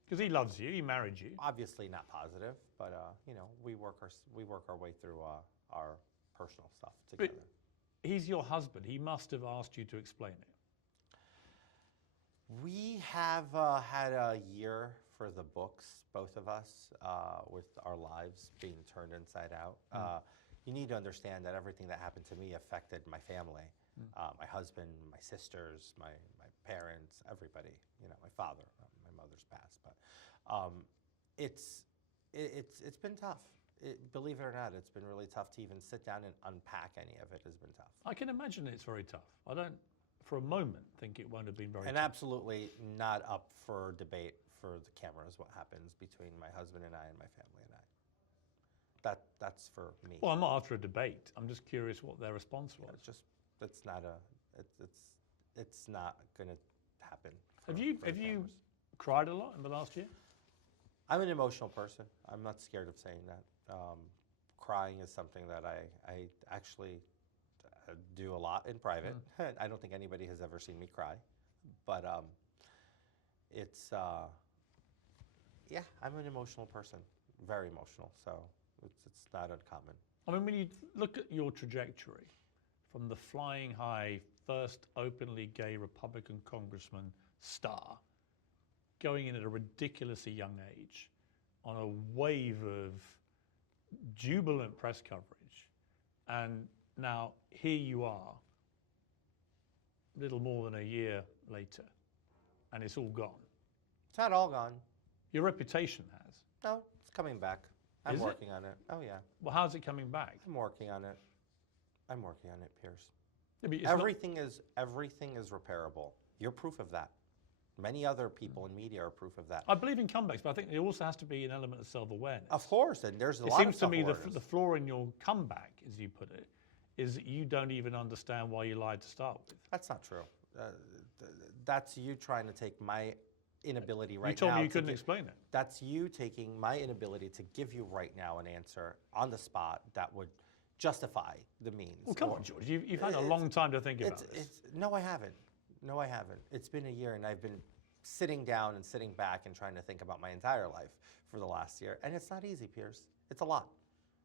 Because he loves you, he married you. Obviously not positive, but you know, we work our way through our personal stuff together. But he's your husband. He must have asked you to explain it. We have had a year for the books, both of us, with our lives being turned inside out. You need to understand that everything that happened to me affected my family, my husband, my sisters, my parents, everybody. You know, my father, my mother's passed, but it's been tough. Believe it or not, it's been really tough to even sit down and unpack any of it. Has been tough. I can imagine it's very tough. I don't, for a moment, think it won't have been very tough. And absolutely not up for debate for the cameras what happens between my husband and I and my family and I. That's for me. Well, I'm not after a debate. I'm just curious what their response was. It's just, it's not going to happen. Have you cried a lot in the last year? I'm an emotional person. I'm not scared of saying that. Crying is something that I actually do a lot in private. I don't think anybody has ever seen me cry, but it's yeah, I'm an emotional person, very emotional. So it's not uncommon. I mean, when you look at your trajectory from the flying high, first openly gay Republican congressman star, going in at a ridiculously young age, on a wave of jubilant press coverage, and now here you are, little more than a year later, and it's all gone. It's not all gone. Your reputation has. No, it's coming back. I'm Is it? working on it. Oh yeah. Well, how's it coming back? I'm working on it. I'm working on it, Piers. Yeah, but it's everything is repairable. You're proof of that. Many other people in media are proof of that. I believe in comebacks, but I think there also has to be an element of self-awareness. Of course, and there's a lot of It seems to me self-awareness. the flaw in your comeback, as you put it, is that you don't even understand why you lied to start with. That's not true. That's you trying to take my inability right now. You told me you couldn't explain it. That's you taking my inability to give you right now an answer on the spot that would justify the means. Well, come on, George. You've had a long time to think about this. No, I haven't. No, I haven't. It's been a year, and I've been sitting down and sitting back and trying to think about my entire life for the last year, and it's not easy, Piers. It's a lot.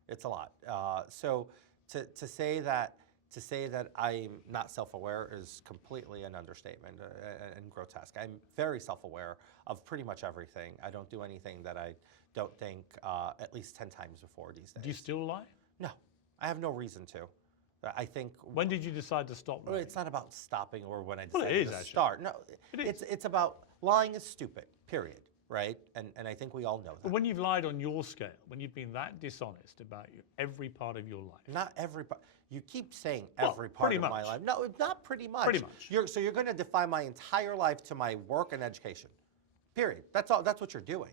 It's a lot. So to say that I'm not self-aware is completely an understatement and grotesque. I'm very self-aware of pretty much everything. I don't do anything that I don't think at least 10 times before these days. Do you still lie? No, I have no reason to. I think. When did you decide to stop lying? It's not about stopping or when I Well, decided it is to actually. start. No, It is. it's about lying is stupid. Period. Right? And I think we all know that. But when you've lied on your scale, when you've been that dishonest about every part of your life. Not every part. You keep saying Well, every part pretty of my much. life. No, not pretty much. Pretty much. So you're going to define my entire life to my work and education. Period. That's all. That's what you're doing.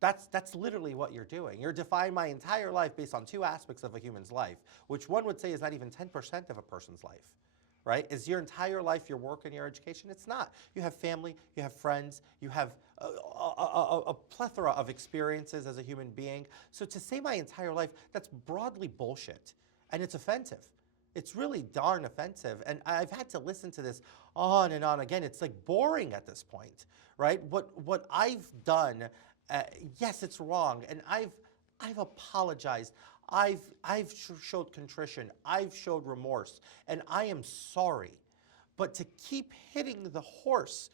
That's literally what you're doing. You're defining my entire life based on two aspects of a human's life, which one would say is not even 10% of a person's life. Right? Is your entire life your work and your education? It's not. You have family, you have friends, you have a plethora of experiences as a human being. So to say my entire life, that's broadly bullshit. And it's offensive. It's really darn offensive. And I've had to listen to this on and on again. It's like boring at this point, right? What I've done, yes, it's wrong. And I've apologized. I've showed contrition. I've showed remorse. And I am sorry. But to keep hitting the horse,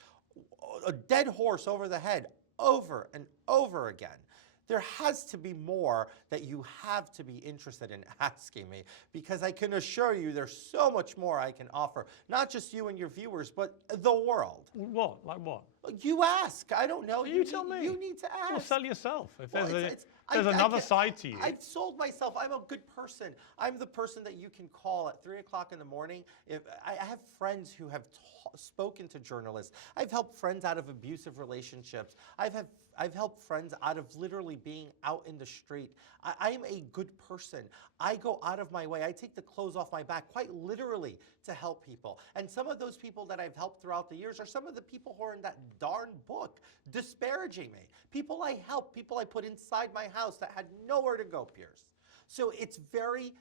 a dead horse over the head, over and over again, there has to be more that you have to be interested in asking me, because I can assure you there's so much more I can offer. Not just you and your viewers, but the world. What? Like what? You ask. I don't know. You tell me. You need to ask. Well, sell yourself. If Well, there's another side to you. I've sold myself. I'm a good person. I'm the person that you can call at 3 o'clock in the morning. If I have friends who have spoken to journalists. I've helped friends out of abusive relationships. I've helped friends out of literally being out in the street. I'm a good person. I go out of my way. I take the clothes off my back quite literally to help people. And some of those people that I've helped throughout the years are some of the people who are in that darn book disparaging me. People I helped, people I put inside my house that had nowhere to go, Piers. So it's very...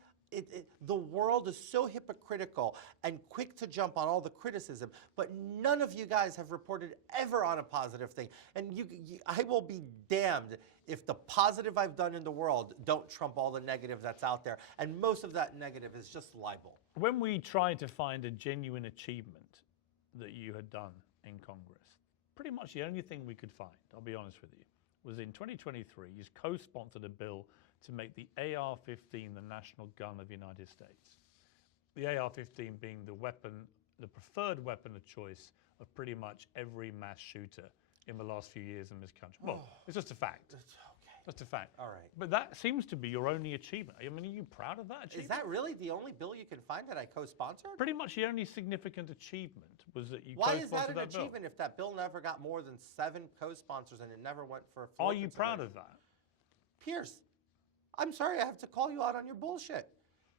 the world is so hypocritical and quick to jump on all the criticism, but none of you guys have reported ever on a positive thing. And I will be damned if the positive I've done in the world don't trump all the negative that's out there. And most of that negative is just libel. When we tried to find a genuine achievement that you had done in Congress, pretty much the only thing we could find, I'll be honest with you, was in 2023, you co-sponsored a bill to make the AR-15 the national gun of the United States. The AR-15 being the weapon, the preferred weapon of choice of pretty much every mass shooter in the last few years in this country. Well, it's just a fact. That's okay. Just a fact. All right. But that seems to be your only achievement. I mean, are you proud of that achievement? Is that really the only bill you can find that I co-sponsored? Pretty much the only significant achievement was that you Why co-sponsored is that an bill. achievement if that bill never got more than 7 co-sponsors and it never went for a full Are you proud consideration? of that? Piers, I'm sorry I have to call you out on your bullshit.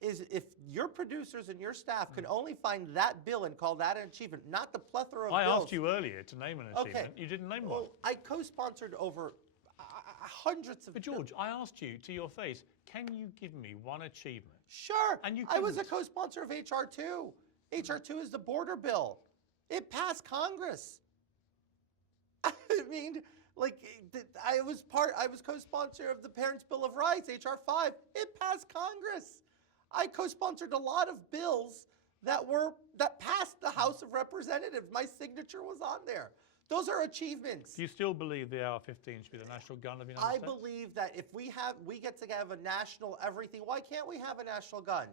Is if your producers and your staff can only find that bill and call that an achievement, not the plethora of I bills. asked you earlier to name an achievement. Okay. You didn't name one. Well, I co-sponsored over hundreds of But George, I asked you to your face, can you give me one achievement? Sure. And you I was a couldn't. co-sponsor of HR 2. HR 2 is the border bill. It passed Congress. I mean, like, I was co-sponsor of the Parents' Bill of Rights, HR 5. It passed Congress. I co-sponsored a lot of bills that passed the House of Representatives. My signature was on there. Those are achievements. Do you still believe the AR-15 should be the national gun of the United I States? believe that if we get to have a national everything, why can't we have a national gun?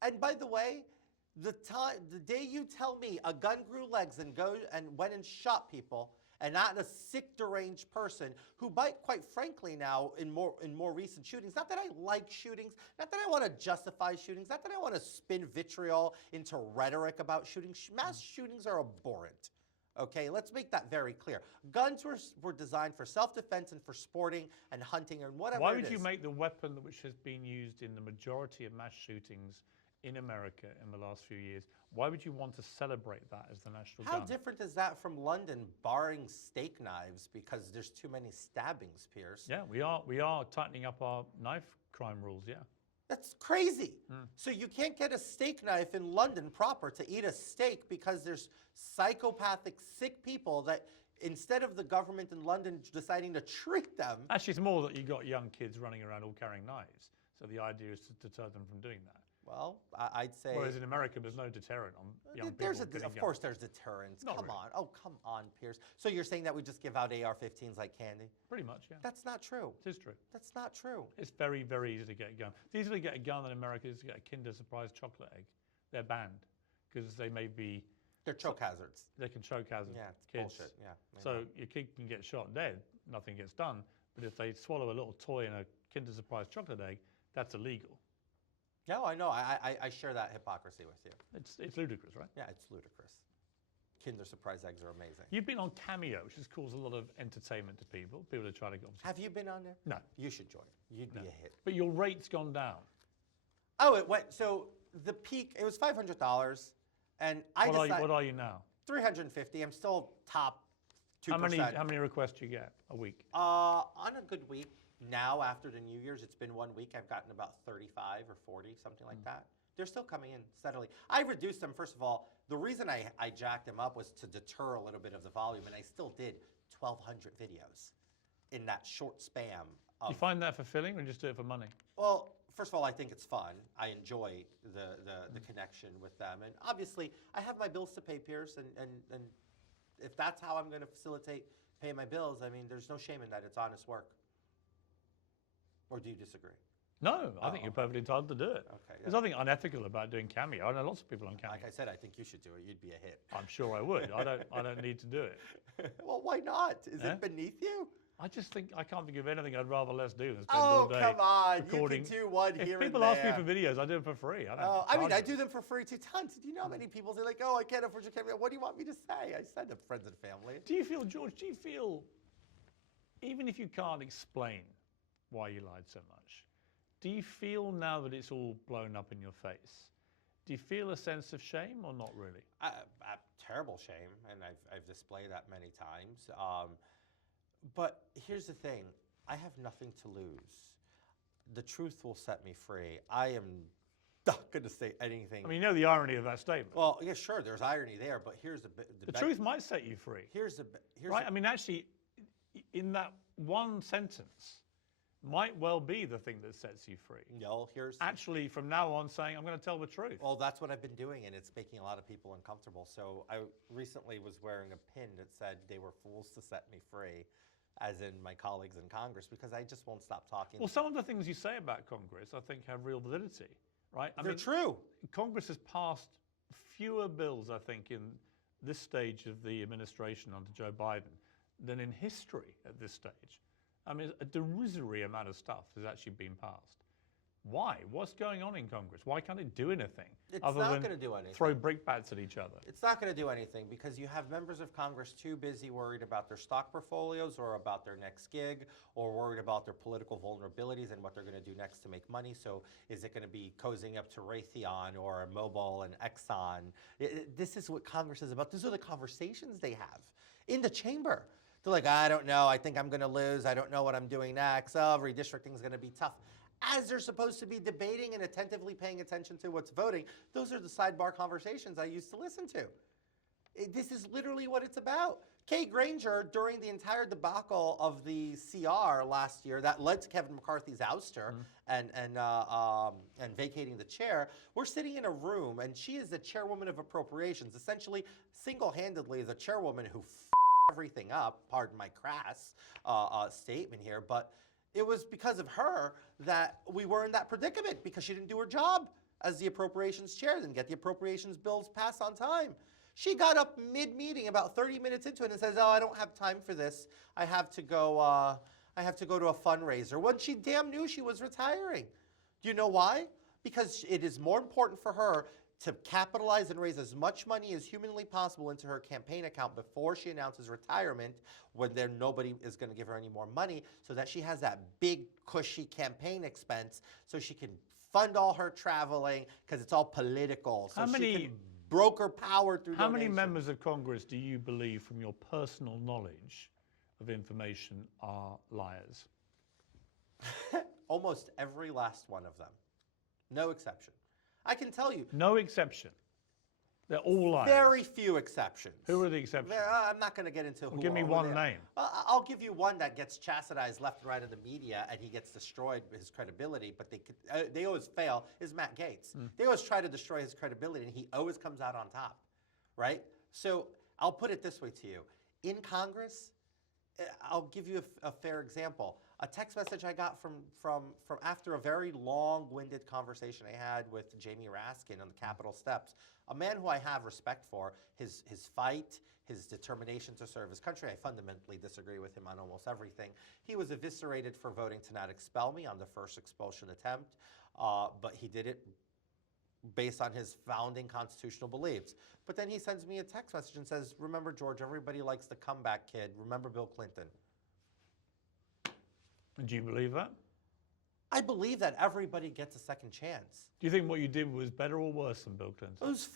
And by the way, the day you tell me a gun grew legs and went and shot people, and not a sick, deranged person who might, quite frankly now, in more recent shootings, not that I like shootings, not that I want to justify shootings, not that I want to spin vitriol into rhetoric about shootings. Mass shootings are abhorrent. Okay, let's make that very clear. Guns were designed for self-defense and for sporting and hunting and whatever Why it would is. you make the weapon which has been used in the majority of mass shootings in America in the last few years, why would you want to celebrate that as the national How gun? different is that from London barring steak knives because there's too many stabbings, Piers? Yeah, we are tightening up our knife crime rules, yeah. That's crazy. So you can't get a steak knife in London proper to eat a steak because there's psychopathic, sick people that instead of the government in London deciding to treat them. Actually, it's more that you got young kids running around all carrying knives. So the idea is to deter them from doing that. Well, I'd say. Whereas in America, there's no deterrent on young people getting Of guns. course, there's deterrence. Not Come really. on. Oh, come on, Piers. So you're saying that we just give out AR-15s like candy? Pretty much, yeah. That's not true. It is true. That's not true. It's very, very easy to get a gun. It's easier to get a gun in America is to get a Kinder Surprise chocolate egg. They're banned because they may be. They're choke hazards. They can choke hazard Yeah, it's kids. bullshit. Yeah. I So know. your kid can get shot dead, nothing gets done. But if they swallow a little toy in a Kinder Surprise chocolate egg, that's illegal. No, I know. I share that hypocrisy with you. It's ludicrous, right? Yeah, it's ludicrous. Kinder Surprise eggs are amazing. You've been on Cameo, which has caused a lot of entertainment to people. People are trying to go. Have you been on there? No. You should join. You'd be a hit. But your rate's gone down. Oh, it went. So the peak, it was $500, and I decided What are you now? $350. I'm still top 2%. How many requests do you get a week? On a good week, now after the New Year's, it's been 1 week, I've gotten about 35 or 40, something like that. They're still coming in steadily. I reduced them, first of all. The reason I jacked them up was to deter a little bit of the volume, and I still did 1,200 videos in that short spam. Do you find that fulfilling or just do it for money? Well, first of all, I think it's fun. I enjoy the connection with them. And obviously, I have my bills to pay, Piers, and if that's how I'm going to facilitate paying my bills, I mean, there's no shame in that. It's honest work. Or do you disagree? No, I think you're perfectly entitled to do it. Okay, There's nothing unethical about doing Cameo. I know lots of people on Cameo. Like I said, I think you should do it. You'd be a hit. I'm sure I would. I don't need to do it. Well, why not? Is Eh? it beneath you? I just think I can't think of anything I'd rather less do than spend all Oh, day come on. recording. You can do one If here and people there. ask me for videos, I do them for free. I mean, I charge do them for free too. Tons. Do you know how many people say, like, oh, I can't afford your camera? What do you want me to say? I send to friends and family. Do you feel, George, even if you can't explain why you lied so much, do you feel now that it's all blown up in your face, do you feel a sense of shame or not really? Terrible shame, and I've displayed that many times. But here's the thing. I have nothing to lose. The truth will set me free. I am not going to say anything. I mean, you know the irony of that statement. Well, yeah, sure, there's irony there, but here's The truth might set you free. Here's Right? I mean, actually, in that one sentence might well be the thing that sets you free. No, here's Actually, from now on, saying, I'm going to tell the truth. well, that's what I've been doing, and it's making a lot of people uncomfortable. So I recently was wearing a pin that said they were fools to set me free, as in my colleagues in Congress, because I just won't stop talking. Well, some of the things you say about Congress, I think, have real validity, right? They're true. Congress has passed fewer bills, I think, in this stage of the administration under Joe Biden than in history at this stage. I mean, a derisory amount of stuff has actually been passed. Why? What's going on in Congress? Why can't it do anything It's other not than gonna do anything. throw brickbats at each other? It's not going to do anything because you have members of Congress too busy worried about their stock portfolios or about their next gig or worried about their political vulnerabilities and what they're going to do next to make money. So is it going to be cozying up to Raytheon or Mobil and Exxon? This is what Congress is about. These are the conversations they have in the chamber. They're like, I don't know. I think I'm going to lose. I don't know what I'm doing next. Oh, redistricting is going to be tough. As they're supposed to be debating and attentively paying attention to what's voting, those are the sidebar conversations I used to listen to. This is literally what it's about. Kay Granger, during the entire debacle of the CR last year that led to Kevin McCarthy's ouster and vacating the chair, we're sitting in a room, and she is the chairwoman of appropriations, essentially single-handedly the chairwoman who everything up, pardon my crass statement here, but it was because of her that we were in that predicament, because she didn't do her job as the appropriations chair, didn't get the appropriations bills passed on time. She got up mid-meeting, about 30 minutes into it, and says, "Oh, I don't have time for this. I have to go. I have to go to a fundraiser." When she damn knew she was retiring. Do you know why? Because it is more important for her to capitalize and raise as much money as humanly possible into her campaign account before she announces retirement, when then nobody is going to give her any more money, so that she has that big, cushy campaign expense so she can fund all her traveling, because it's all political. So she can broker power through How many donations. members of Congress do you believe, from your personal knowledge of information, are liars? Almost every last one of them. No exception. I can tell you, No exception. They're all liars. very few exceptions. Who are the exceptions? I'm not going to get into who. Give me who one they are. name. I'll give you one that gets chastised left and right in the media, and he gets destroyed his credibility. But they always fail. Is Matt Gaetz? They always try to destroy his credibility, and he always comes out on top, right? So I'll put it this way to you: in Congress, I'll give you a fair example. A text message I got from after a very long-winded conversation I had with Jamie Raskin on the Capitol steps, a man who I have respect for, his fight, his determination to serve his country. I fundamentally disagree with him on almost everything. He was eviscerated for voting to not expel me on the first expulsion attempt, but he did it based on his founding constitutional beliefs. But then he sends me a text message and says, remember, George, everybody likes the comeback kid. Remember Bill Clinton. Do you believe that? I believe that everybody gets a second chance. Do you think what you did was better or worse than Bill Clinton? It was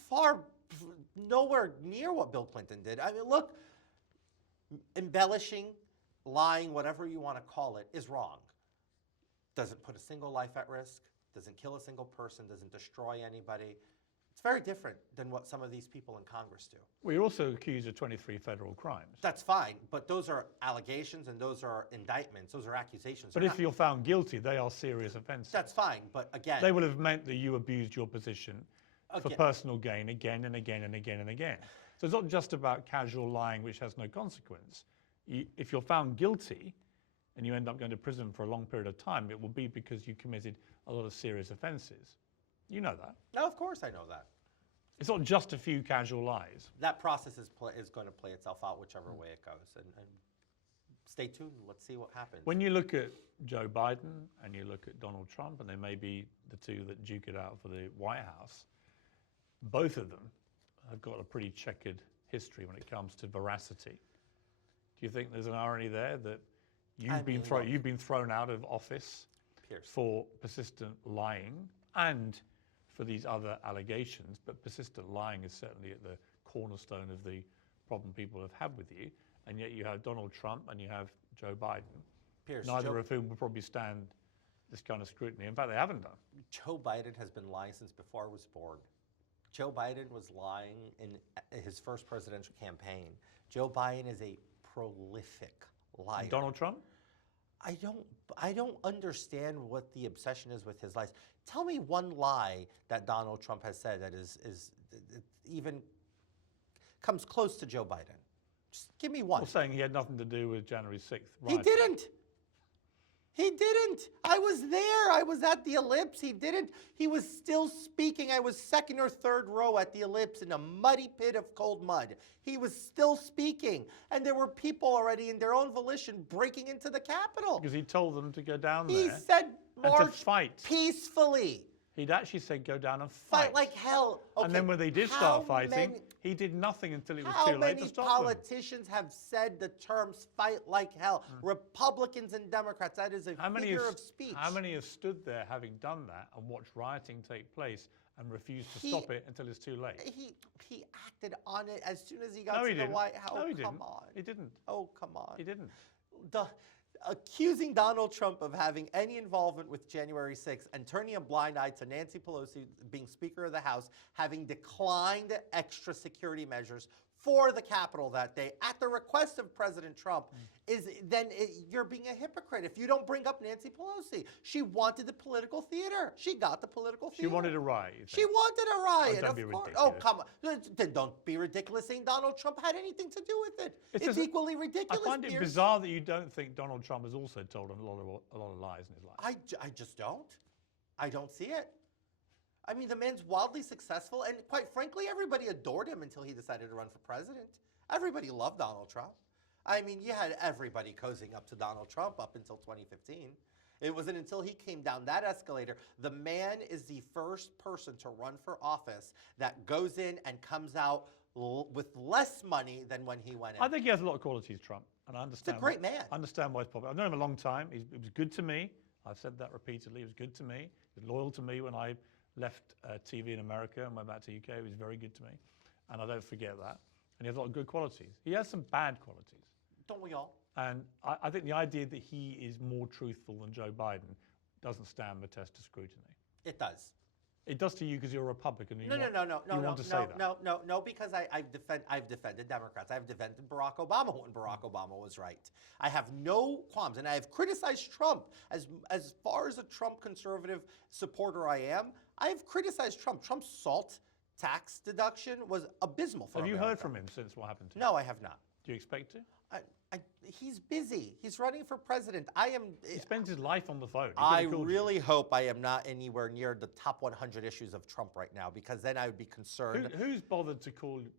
nowhere near what Bill Clinton did. I mean, look, embellishing, lying, whatever you want to call it, is wrong. Doesn't put a single life at risk, doesn't kill a single person, doesn't destroy anybody. It's very different than what some of these people in Congress do. Well, you're also accused of 23 federal crimes. That's fine, but those are allegations and those are indictments. Those are accusations. But if you're found guilty, they are serious offences. That's fine, but again... They would have meant that you abused your position for Again. personal gain again and again and again and again. So it's not just about casual lying which has no consequence. If you're found guilty and you end up going to prison for a long period of time, it will be because you committed a lot of serious offences. You know that. No, of course I know that. It's not just a few casual lies. That process is going to play itself out whichever way it goes. And stay tuned. Let's see what happens. When you look at Joe Biden and you look at Donald Trump, and they may be the two that duke it out for the White House, both of them have got a pretty checkered history when it comes to veracity. Do you think there's an irony there that you've been thrown out of office Piers. for persistent lying and for these other allegations, but persistent lying is certainly at the cornerstone of the problem people have had with you, and yet you have Donald Trump and you have Joe Biden, Piers, neither of whom will probably stand this kind of scrutiny. In fact, they haven't done. Joe Biden has been lying since before I was born. Joe Biden was lying in his first presidential campaign. Joe Biden is a prolific liar. And Donald Trump? I don't understand what the obsession is with his lies. Tell me one lie that Donald Trump has said that is even comes close to Joe Biden. Just give me one. Well, saying he had nothing to do with January 6th. He didn't. He didn't. I was there. I was at the Ellipse. He didn't. He was still speaking. I was second or third row at the Ellipse in a muddy pit of cold mud. He was still speaking. And there were people already in their own volition breaking into the Capitol. Because he told them to go down He there said and to march fight. peacefully. He'd actually said go down and fight. Fight like hell. Okay, And then when they did start fighting, he did nothing until it was too late to stop How them. many politicians have said the terms fight like hell? Republicans and Democrats, that is a figure of speech. How many have stood there having done that and watched rioting take place and refused to stop it until it's too late? He acted on it as soon as he got to the White House. No, he didn't. Come on. He didn't. Oh, come on. He didn't. Accusing Donald Trump of having any involvement with January 6th and turning a blind eye to Nancy Pelosi being Speaker of the House, having declined extra security measures for the Capitol that day at the request of President Trump, you're being a hypocrite. If you don't bring up Nancy Pelosi, she wanted the political theater. She got the political theater. She wanted a riot. She wanted a riot, don't be of course. ridiculous. Oh, come on. Then don't be ridiculous saying Donald Trump had anything to do with it. It's equally ridiculous. I find it Piers. bizarre that you don't think Donald Trump has also told a lot of lies in his life. I just don't. I don't see it. I mean, the man's wildly successful, and quite frankly, everybody adored him until he decided to run for president. Everybody loved Donald Trump. I mean, you had everybody cozying up to Donald Trump up until 2015. It wasn't until he came down that escalator. The man is the first person to run for office that goes in and comes out with less money than when he went in. I think he has a lot of qualities, Trump, and I understand. He's a great man. I understand why he's popular. I've known him a long time. He was good to me. I've said that repeatedly. He was good to me. He was loyal to me when I left TV in America and went back to the UK. He was very good to me, and I don't forget that. And he has a lot of good qualities. He has some bad qualities. Don't we all? And I think the idea that he is more truthful than Joe Biden doesn't stand the test of scrutiny. It does. It does to you because you're a Republican. And No, you no, want to say that. no, because I've defended Democrats. I've defended Barack Obama when Barack Obama was right. I have no qualms, and I have criticized Trump as far as a Trump conservative supporter I am. I've criticized Trump. Trump's SALT tax deduction was abysmal for Have you America. heard from him since what happened to you? No, I have not. Do you expect to? He's busy. He's running for president. He spends his life on the phone. He I could've called you. really hope I am not anywhere near the top 100 issues of Trump right now, because then I would be concerned. Who's bothered to call you?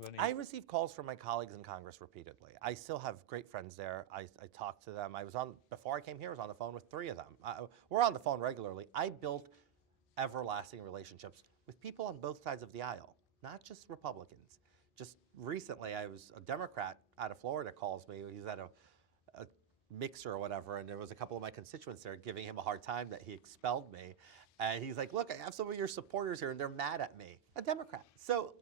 Of any... I receive calls from my colleagues in Congress repeatedly. I still have great friends there. I talk to them. Before I came here, I was on the phone with 3 of them. We're on the phone regularly. I built everlasting relationships with people on both sides of the aisle, not just Republicans. Just recently, a Democrat out of Florida calls me. He's at a mixer or whatever, and there was a couple of my constituents there giving him a hard time that he expelled me. And he's like, look, I have some of your supporters here, and they're mad at me. A Democrat. So,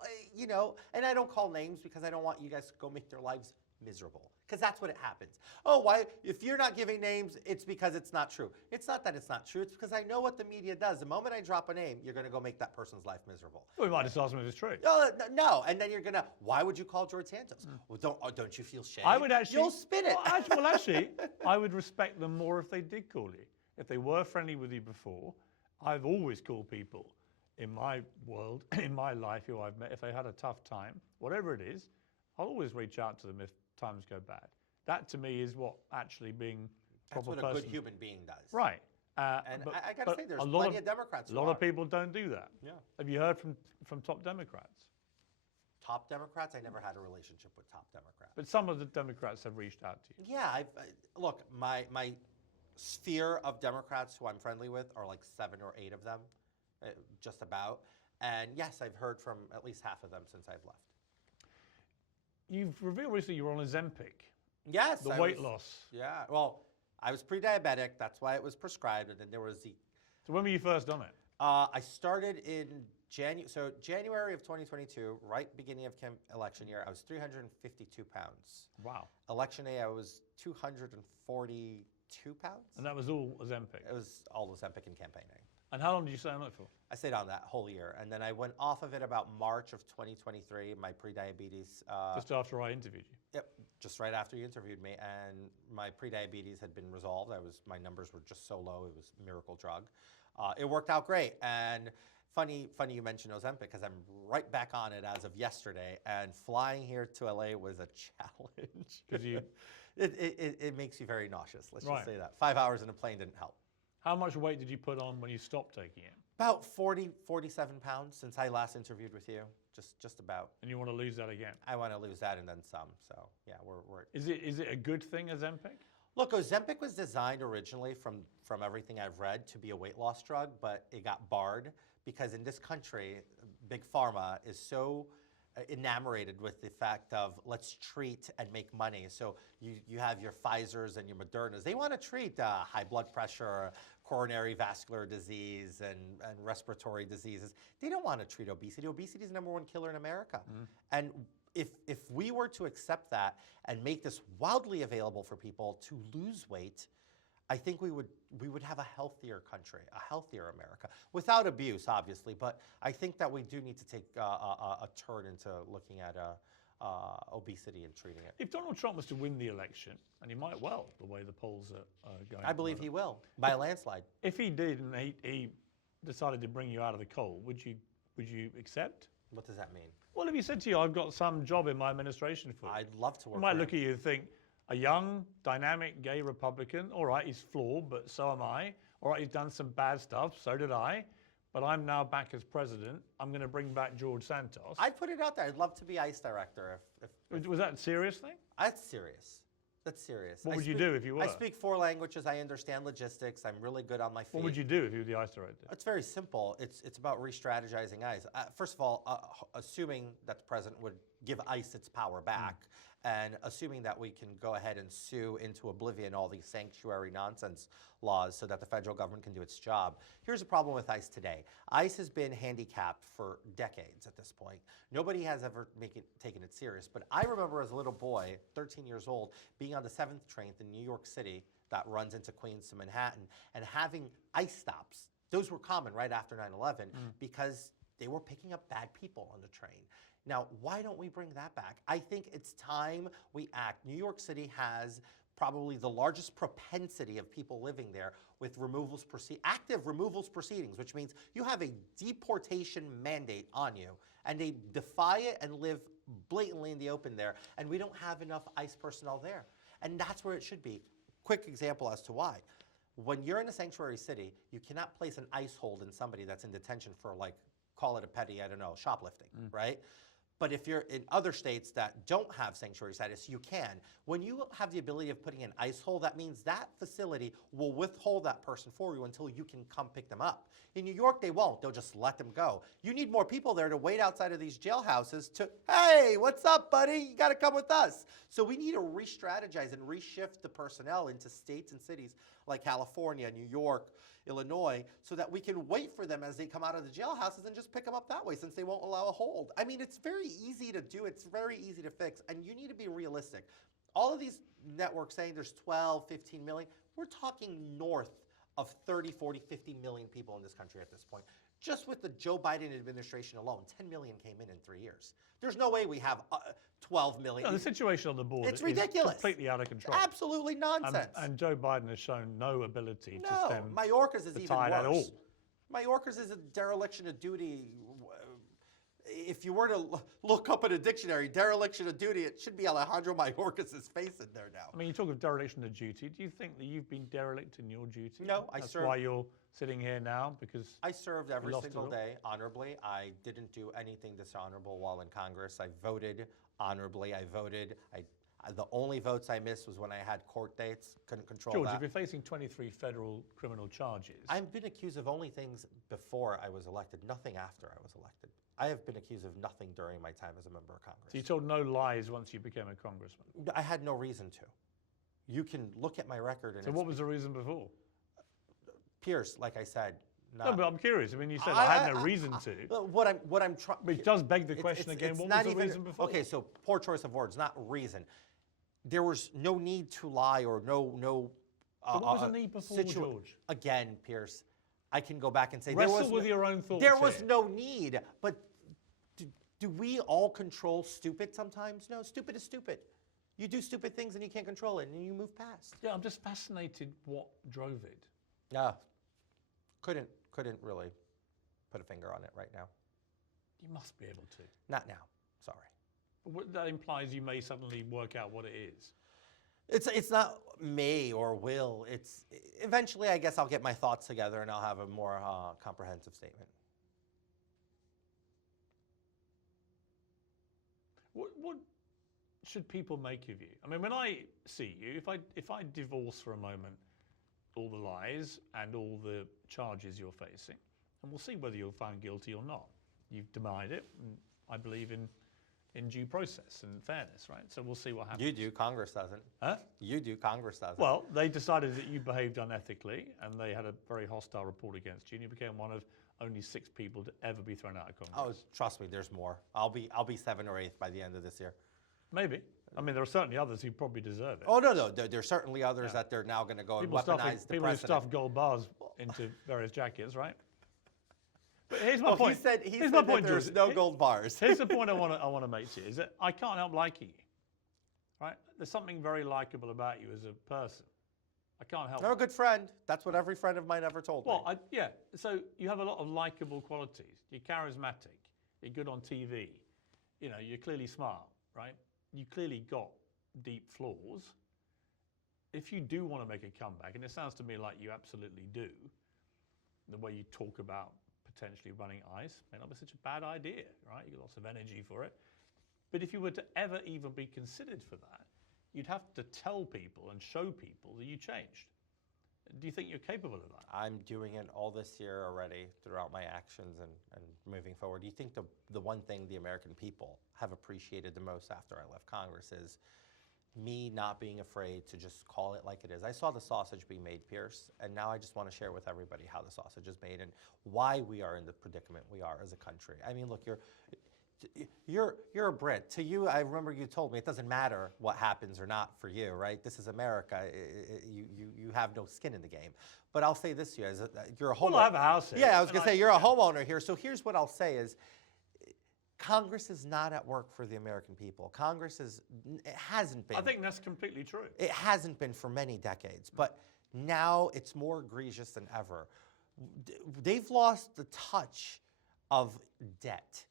and I don't call names because I don't want you guys to go make their lives miserable, because that's what it happens. Oh, why? If you're not giving names, it's because it's not true. It's not that it's not true. It's because I know what the media does. The moment I drop a name, you're going to go make that person's life miserable. Well, we might just ask him if it's true. No, and then you're going to, why would you call George Santos? Well, don't you feel shame? I would actually... You'll spin it. Well, actually, I would respect them more if they did call you. If they were friendly with you before. I've always called people in my world, in my life, who I've met, if they had a tough time, whatever it is, I'll always reach out to them if times go bad. That, to me, is what actually being a That's proper what a person... good human being does. Right. And I got to say, there's plenty of Democrats A lot of people don't do that. Yeah. Have you heard from top Democrats? Top Democrats? I never had a relationship with top Democrats. But some of the Democrats have reached out to you. Yeah, look, my sphere of Democrats who I'm friendly with are like 7 or 8 of them, just about. And yes, I've heard from at least half of them since I've left. You've revealed recently you were on Ozempic. Yes. The weight loss. Yeah, well, I was pre-diabetic. That's why it was prescribed. And then there was the... So when were you first on it? I started in January of 2022, right beginning of election year, I was 352 pounds. Wow. Election day, I was 242 pounds. And that was all Ozempic? It was all Ozempic and campaigning. And how long did you stay on it for? I stayed on that whole year. And then I went off of it about March of 2023, my pre-diabetes. Just after I interviewed you? Yep, just right after you interviewed me. And my pre-diabetes had been resolved. My numbers were just so low, it was a miracle drug. It worked out great. And funny you mentioned Ozempic, because I'm right back on it as of yesterday. And flying here to LA was a challenge. Because you... it makes you very nauseous, let's Right. just say that. 5 hours in a plane didn't help. How much weight did you put on when you stopped taking it? About 47 pounds since I last interviewed with you, just about. And you want to lose that again? I want to lose that and then some, so yeah, we're... Is it a good thing, Ozempic? Look, Ozempic was designed originally from everything I've read to be a weight loss drug, but it got barred because in this country, Big Pharma is so enamored with the fact of let's treat and make money. So you have your Pfizers and your Modernas. They want to treat high blood pressure, coronary vascular disease, and respiratory diseases. They don't want to treat obesity. Obesity is the #1 killer in America. And if we were to accept that and make this wildly available for people to lose weight, I think we would have a healthier country, a healthier America, without abuse, obviously. But I think that we do need to take a turn into looking at obesity and treating it. If Donald Trump was to win the election, and he might well, the way the polls are going. I believe he will, by a landslide. If he did, and he decided to bring you out of the cold, would you accept? What does that mean? Well, if he said to you, I've got some job in my administration for you. I'd love to work He might for look him. at you and think, a young, dynamic, gay Republican, all right, he's flawed, but so am I. All right, he's done some bad stuff, so did I. But I'm now back as president. I'm going to bring back George Santos. I'd put it out there. I'd love to be ICE director. If Was that a serious thing? That's serious. That's serious. What would you do if you were? I speak 4 languages. I understand logistics. I'm really good on my feet. What would you do if you were the ICE director? It's very simple. It's about re-strategizing ICE. First of all, assuming that the president would give ICE its power back, and assuming that we can go ahead and sue into oblivion all these sanctuary nonsense laws so that the federal government can do its job. Here's the problem with ICE today. ICE has been handicapped for decades at this point. Nobody has ever taken it serious. But I remember as a little boy, 13 years old, being on the 7th train in New York City that runs into Queens to Manhattan, and having ICE stops Those were common right after 9/11 because they were picking up bad people on the train. Now, why don't we bring that back? I think it's time we act. New York City has probably the largest propensity of people living there with active removals proceedings, which means you have a deportation mandate on you, and they defy it and live blatantly in the open there, and we don't have enough ICE personnel there. And that's where it should be. Quick example as to why. When you're in a sanctuary city, you cannot place an ICE hold in somebody that's in detention for, like, call it a petty, I don't know, shoplifting, right? But if you're in other states that don't have sanctuary status, you can. When you have the ability of putting an ICE hold, that means that facility will withhold that person for you until you can come pick them up. In New York, they won't. They'll just let them go. You need more people there to wait outside of these jailhouses to, hey, what's up, buddy? You got to come with us. So we need to re-strategize and reshift the personnel into states and cities like California, New York, Illinois, so that we can wait for them as they come out of the jailhouses and just pick them up that way, since they won't allow a hold. I mean, it's very easy to do. It's very easy to fix, and you need to be realistic. All of these networks saying there's 12, 15 million, we're talking north of 30, 40, 50 million people in this country at this point. Just with the Joe Biden administration alone, 10 million came in 3 years. There's no way we have 12 million. No, the situation on the border It's ridiculous. Is completely out of control. Absolutely nonsense. And Joe Biden has shown no ability to stem Mayorkas is the even tide worse. at all. Mayorkas is a dereliction of duty. If you were to look up in a dictionary, dereliction of duty, it should be Alejandro Mayorkas' face in there now. I mean, you talk of dereliction of duty. Do you think that you've been derelict in your duty? No, I That's served. why you're sitting here now, because I served every lost single it all? day honorably. I didn't do anything dishonorable while in Congress. I voted honorably. The only votes I missed was when I had court dates. Couldn't control George, that. if you're facing 23 federal criminal charges, I've been accused of only things before I was elected, nothing after I was elected. I have been accused of nothing during my time as a member of Congress. so you told no lies once you became a congressman. I had no reason to. You can look at my record and So what was the reason before? Piers, like I said, No, but I'm curious. I mean, you said I had no reason to. What I'm trying. But it does beg the question again, what was the reason before? Okay, so poor choice of words, not reason. There was no need to lie or no. But what was the need before, George? Again, Piers, I can go back and say Wrestle with your own thoughts. There was no need, but do we all control stupid sometimes? No, stupid is stupid. You do stupid things and you can't control it, and you move past. Yeah, I'm just fascinated what drove it. Yeah, couldn't really put a finger on it right now. You must be able to. Not now. Sorry. That implies you may suddenly work out what it is. It's not may or will. It's eventually, I guess I'll get my thoughts together and I'll have a more comprehensive statement. What should people make of you? I mean, when I see you, if I divorce for a moment all the lies and all the charges you're facing, and we'll see whether you're found guilty or not. You've denied it, and I believe in due process and fairness, right? So we'll see what happens. You do, Congress doesn't. Huh? You do, Congress doesn't. Well, they decided that you behaved unethically, and they had a very hostile report against you, and you became one of only 6 people to ever be thrown out of Congress. Oh, trust me, there's more. I'll be 7th or 8th by the end of this year. Maybe. I mean, there are certainly others who probably deserve it. Oh no, there's certainly others that they're now going to go and weaponize the people who precedent. stuff gold bars into various jackets, right? But here's my Well, point. He Here's said my that point, there's George. no gold bars. Here's the point I want to make to you, is that I can't help liking you, right? There's something very likable about you as a person. I can't help You're a it. good friend. That's what every friend of mine ever told me. Well, yeah, so you have a lot of likable qualities. You're charismatic. You're good on TV. You know, you're clearly smart, right? You clearly got deep flaws. If you do want to make a comeback, and it sounds to me like you absolutely do, the way you talk about potentially running ICE may not be such a bad idea, right? You've got lots of energy for it. But if you were to ever even be considered for that, you'd have to tell people and show people that you changed. Do you think you're capable of that? I'm doing it all this year already throughout my actions and moving forward. Do you think the one thing the American people have appreciated the most after I left Congress is me not being afraid to just call it like it is? I saw the sausage being made, Pierce, and now I just want to share with everybody how the sausage is made and why we are in the predicament we are as a country. I mean, look, You're a Brit. To you, I remember you told me it doesn't matter what happens or not for you, right? This is America. You have no skin in the game. But I'll say this to you, you're a homeowner. Well, I have a house here. Yeah, I was going to say, you're a homeowner here. So here's what I'll say is, Congress is not at work for the American people. It hasn't been. I think that's completely true. It hasn't been for many decades, but now it's more egregious than ever. They've lost the touch of debt.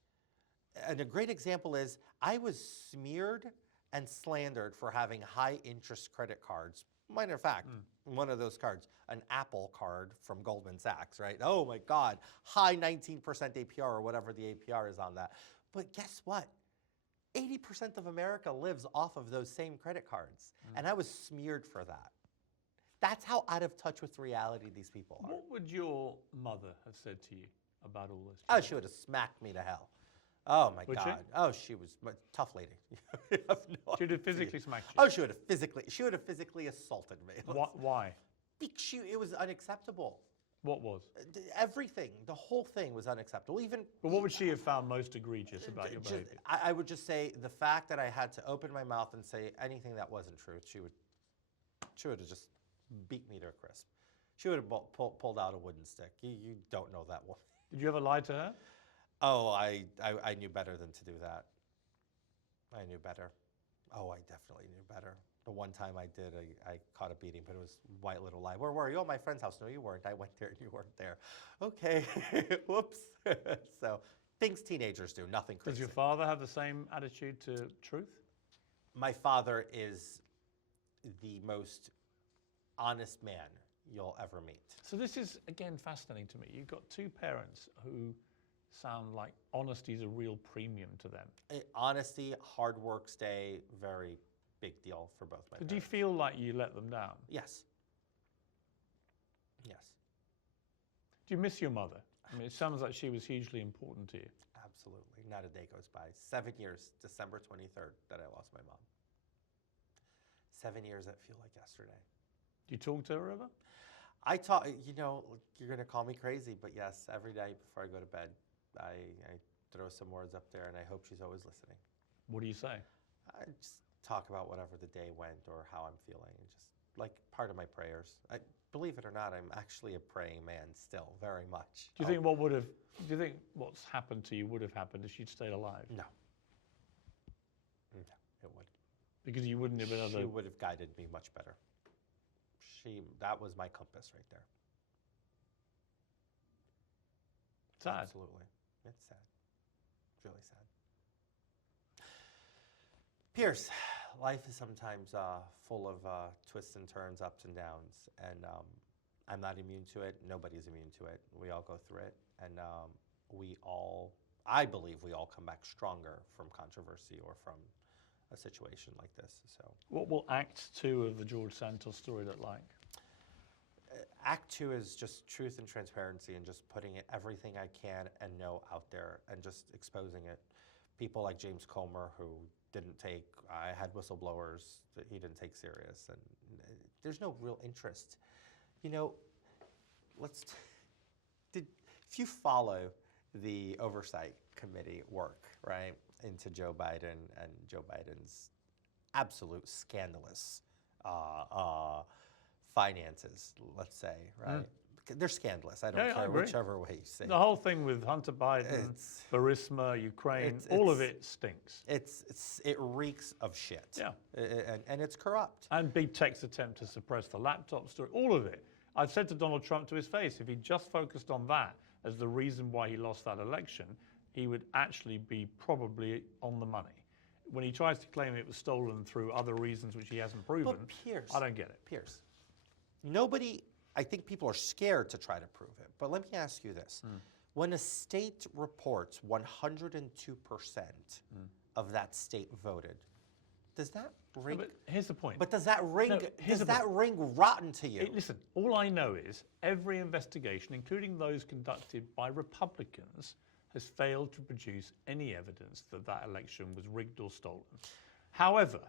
And a great example is, I was smeared and slandered for having high interest credit cards. Matter of fact, one of those cards, an Apple card from Goldman Sachs, right? Oh my God, high 19% APR or whatever the APR is on that. But guess what? 80% of America lives off of those same credit cards. And I was smeared for that. That's how out of touch with reality these people are. What would your mother have said to you about all this? Oh, she would have smacked me to hell. Oh my Would she? God. Oh, she was a tough lady. You have no She would have idea. physically smacked you. Oh, she would have physically assaulted me. Why? It was unacceptable. What was? Everything, the whole thing was unacceptable. But what would she have found most egregious about your behavior? I would just say the fact that I had to open my mouth and say anything that wasn't true, she would have just beat me to a crisp. She would have pulled out a wooden stick. You don't know that woman. Did you ever lie to her? Oh, I knew better than to do that. I knew better. Oh, I definitely knew better. The one time I did, I caught a beating, but it was white little lie. Where were you? Oh, my friend's house. No, you weren't. I went there and you weren't there. Okay, whoops. So things teenagers do, nothing crazy. Does your father have the same attitude to truth? My father is the most honest man you'll ever meet. So this is, again, fascinating to me. You've got two parents who sound like honesty is a real premium to them. Honesty, hard work, stay, very big deal for both my parents. Do you feel like you let them down? Yes. Yes. Do you miss your mother? I mean, it sounds like she was hugely important to you. Absolutely. Not a day goes by. 7 years, December 23rd, that I lost my mom. 7 years that feel like yesterday. Do you talk to her ever? I talk, you're going to call me crazy, but yes, every night before I go to bed, I throw some words up there, and I hope she's always listening. What do you say? I just talk about whatever the day went or how I'm feeling, and just like part of my prayers. Believe it or not, I'm actually a praying man still, very much. Do you think what's happened to you would have happened if she'd stayed alive? No. No, it wouldn't. Because you wouldn't have been able to... She would have guided me much better. That was my compass right there. Sad. Absolutely. It's sad. It's really sad. Piers, life is sometimes full of twists and turns, ups and downs, and I'm not immune to it. Nobody's immune to it. We all go through it, and I believe we all come back stronger from controversy or from a situation like this. So, what will Act 2 of the George Santos story look like? Act 2 is just truth and transparency and just putting everything I can and know out there and just exposing it. People like James Comer, who I had whistleblowers that he didn't take serious, and there's no real interest. If you follow the Oversight Committee work, right, into Joe Biden and Joe Biden's absolute scandalous finances, let's say, right? They're scandalous. I don't care whichever way you say it. The whole thing with Hunter Biden, Burisma, Ukraine, all of it stinks. It reeks of shit. Yeah. And it's corrupt. And big tech's attempt to suppress the laptop story, all of it. I've said to Donald Trump to his face, if he just focused on that as the reason why he lost that election, he would actually be probably on the money. When he tries to claim it was stolen through other reasons which he hasn't proven, But Piers, I don't get it. Piers, I think people are scared to try to prove it. But let me ask you this. When a state reports 102% of that state voted, does that ring? No, but here's the point. But does that ring? No, ring rotten to you? Listen, all I know is every investigation, including those conducted by Republicans, has failed to produce any evidence that that election was rigged or stolen. However,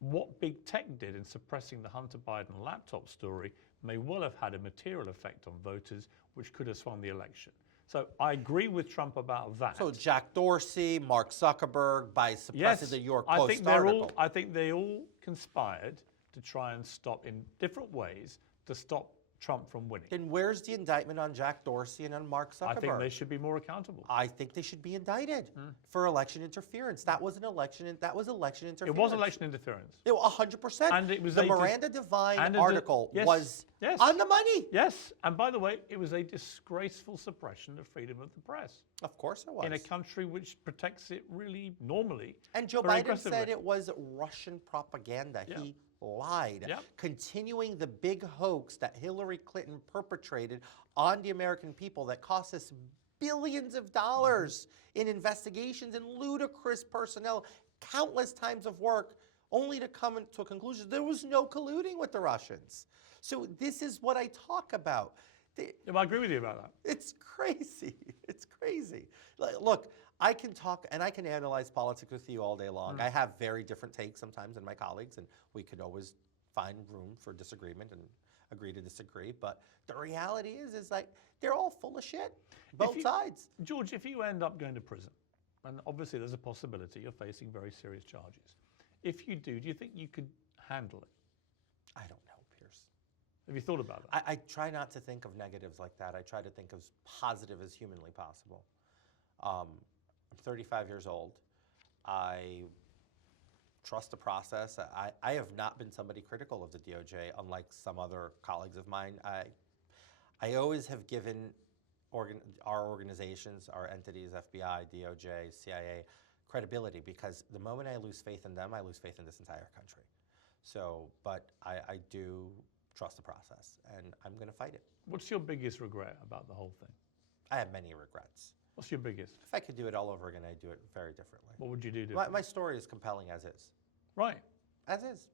what big tech did in suppressing the Hunter Biden laptop story may well have had a material effect on voters, which could have swung the election. So I agree with Trump about that. So Jack Dorsey, Mark Zuckerberg, by suppressing the New York Post article. I think they all conspired to try and stop in different ways to stop Trump from winning. Then where's the indictment on Jack Dorsey and on Mark Zuckerberg? I think they should be more accountable. I think they should be indicted for election interference. That was election interference. It was election interference. 100%. And it was the Miranda Devine article was yes, on the money. Yes, and by the way, it was a disgraceful suppression of freedom of the press. Of course it was. In a country which protects it really normally. And Joe very Biden aggressively. said it was Russian propaganda. Yeah. He lied, Yeah. continuing the big hoax that Hillary Clinton perpetrated on the American people that cost us billions of dollars in investigations and ludicrous personnel, countless times of work, only to come to a conclusion there was no colluding with the Russians. So this is what I talk about. Yeah, I agree with you about that. It's crazy. It's crazy. Look, I can talk and I can analyze politics with you all day long. I have very different takes sometimes than my colleagues, and we could always find room for disagreement and agree to disagree. But the reality is like they're all full of shit, both sides. George, if you end up going to prison, and obviously there's a possibility you're facing very serious charges, if you do you think you could handle it? I don't know, Piers. Have you thought about that? I try not to think of negatives like that. I try to think as positive as humanly possible. I'm 35 years old. I trust the process. I have not been somebody critical of the DOJ, unlike some other colleagues of mine. I always have given our organizations, our entities, FBI, DOJ, CIA, credibility, because the moment I lose faith in them, I lose faith in this entire country. So, but I do trust the process, and I'm going to fight it. What's your biggest regret about the whole thing? I have many regrets. What's your biggest? If I could do it all over again, I'd do it very differently. What would you do? My story is compelling as is. Right. As is.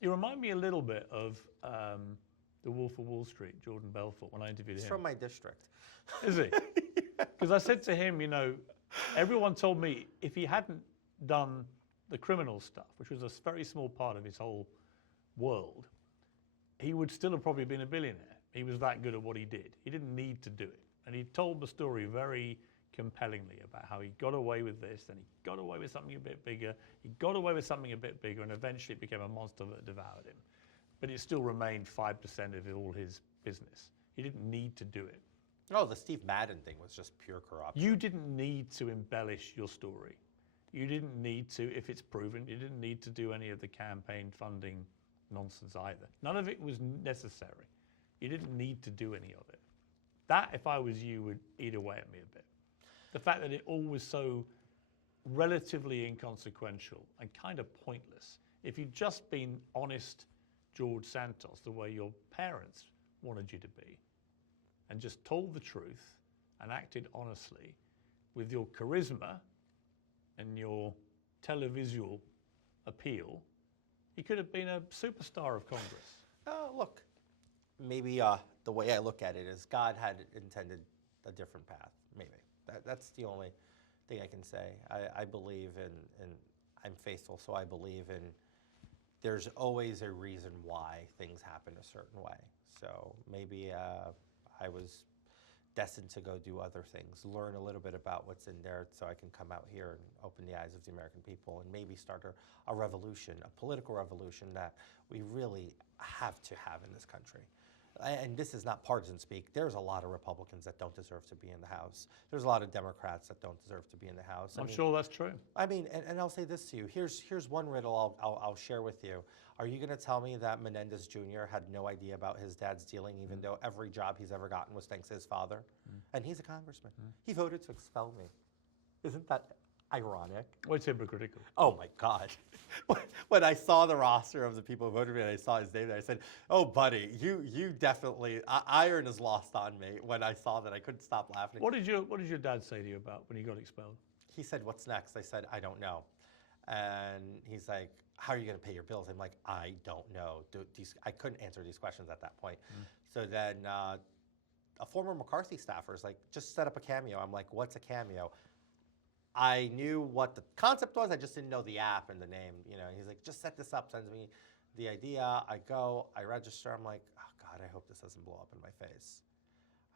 You remind me a little bit of the Wolf of Wall Street, Jordan Belfort, when I interviewed He's him. from my district. Is he? Because I said to him, you know, everyone told me if he hadn't done the criminal stuff, which was a very small part of his whole world, he would still have probably been a billionaire. He was that good at what he did. He didn't need to do it. And he told the story very compellingly about how he got away with this, and he got away with something a bit bigger, he got away with something a bit bigger, and eventually it became a monster that devoured him. But it still remained 5% of all his business. He didn't need to do it. Oh, the Steve Madden thing was just pure corruption. You didn't need to embellish your story. You didn't need to, if it's proven, you didn't need to do any of the campaign funding nonsense either. None of it was necessary. You didn't need to do any of it. That, if I was you, would eat away at me a bit. The fact that it all was so relatively inconsequential and kind of pointless. If you'd just been honest George Santos the way your parents wanted you to be, and just told the truth and acted honestly with your charisma and your televisual appeal, he could have been a superstar of Congress. Oh, look, maybe the way I look at it is God had intended a different path, maybe. That's the only thing I can say. I believe in I'm faithful, so I believe in there's always a reason why things happen a certain way. So maybe I was destined to go do other things, learn a little bit about what's in there so I can come out here and open the eyes of the American people and maybe start a revolution, a political revolution that we really have to have in this country. And this is not partisan speak. There's a lot of Republicans that don't deserve to be in the House. There's a lot of Democrats that don't deserve to be in the House. I'm sure that's true. I mean, and I'll say this to you. Here's one riddle I'll share with you. Are you going to tell me that Menendez Jr. had no idea about his dad's dealing, even though every job he's ever gotten was thanks to his father? And he's a congressman. He voted to expel me. Isn't that ironic? Well, it's hypocritical. Oh my God. When I saw the roster of the people who voted for me and I saw his name there, I said, oh buddy, you definitely, iron is lost on me. When I saw that, I couldn't stop laughing. What did your dad say to you about when you got expelled? He said, what's next? I said, I don't know. And he's like, how are you going to pay your bills? I'm like, I don't know. I couldn't answer these questions at that point. So then a former McCarthy staffer is like, just set up a Cameo. I'm like, what's a Cameo? I knew what the concept was. I just didn't know the app and the name. You know, he's like, just set this up. Sends me the idea. I go, I register. I'm like, oh God, I hope this doesn't blow up in my face.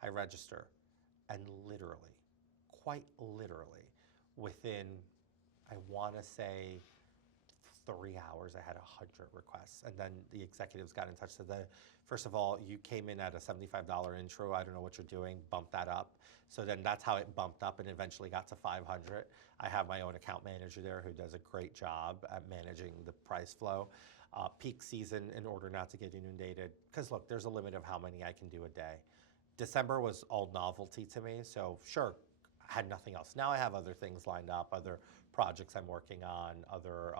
I register. and literally, quite literally, within, I want to say, 3 hours, I had 100 requests. And then the executives got in touch. So first of all, you came in at a $75 intro. I don't know what you're doing. Bump that up. So then that's how it bumped up and eventually got to 500. I have my own account manager there who does a great job at managing the price flow. Peak season, in order not to get inundated. Because look, there's a limit of how many I can do a day. December was all novelty to me. So sure, I had nothing else. Now I have other things lined up, other projects I'm working on, other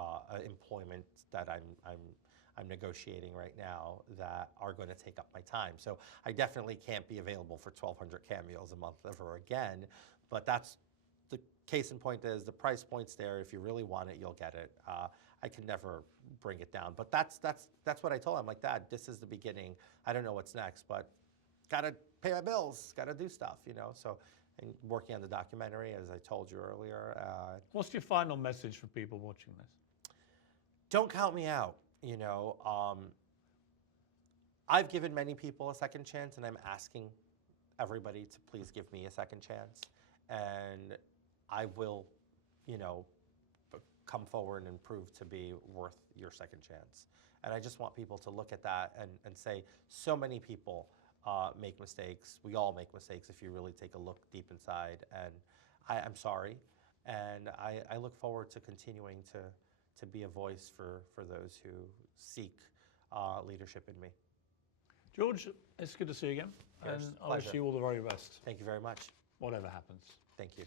employment that I'm negotiating right now that are going to take up my time. So I definitely can't be available for 1,200 cameos a month ever again. But that's the case in point is the price point's there. If you really want it, you'll get it. I can never bring it down. But that's what I told him. I'm like, Dad, this is the beginning. I don't know what's next, but gotta pay my bills, gotta do stuff, you know. So. And working on the documentary, as I told you earlier. What's your final message for people watching this? Don't count me out. You know, I've given many people a second chance, and I'm asking everybody to please give me a second chance. And I will, you know, come forward and prove to be worth your second chance. And I just want people to look at that and say, so many people make mistakes. We all make mistakes if you really take a look deep inside. And I'm sorry. And I look forward to continuing to be a voice for those who seek leadership in me. George, it's good to see you again. Yes, and I wish pleasure. you all the very best. Thank you very much. Whatever happens. Thank you.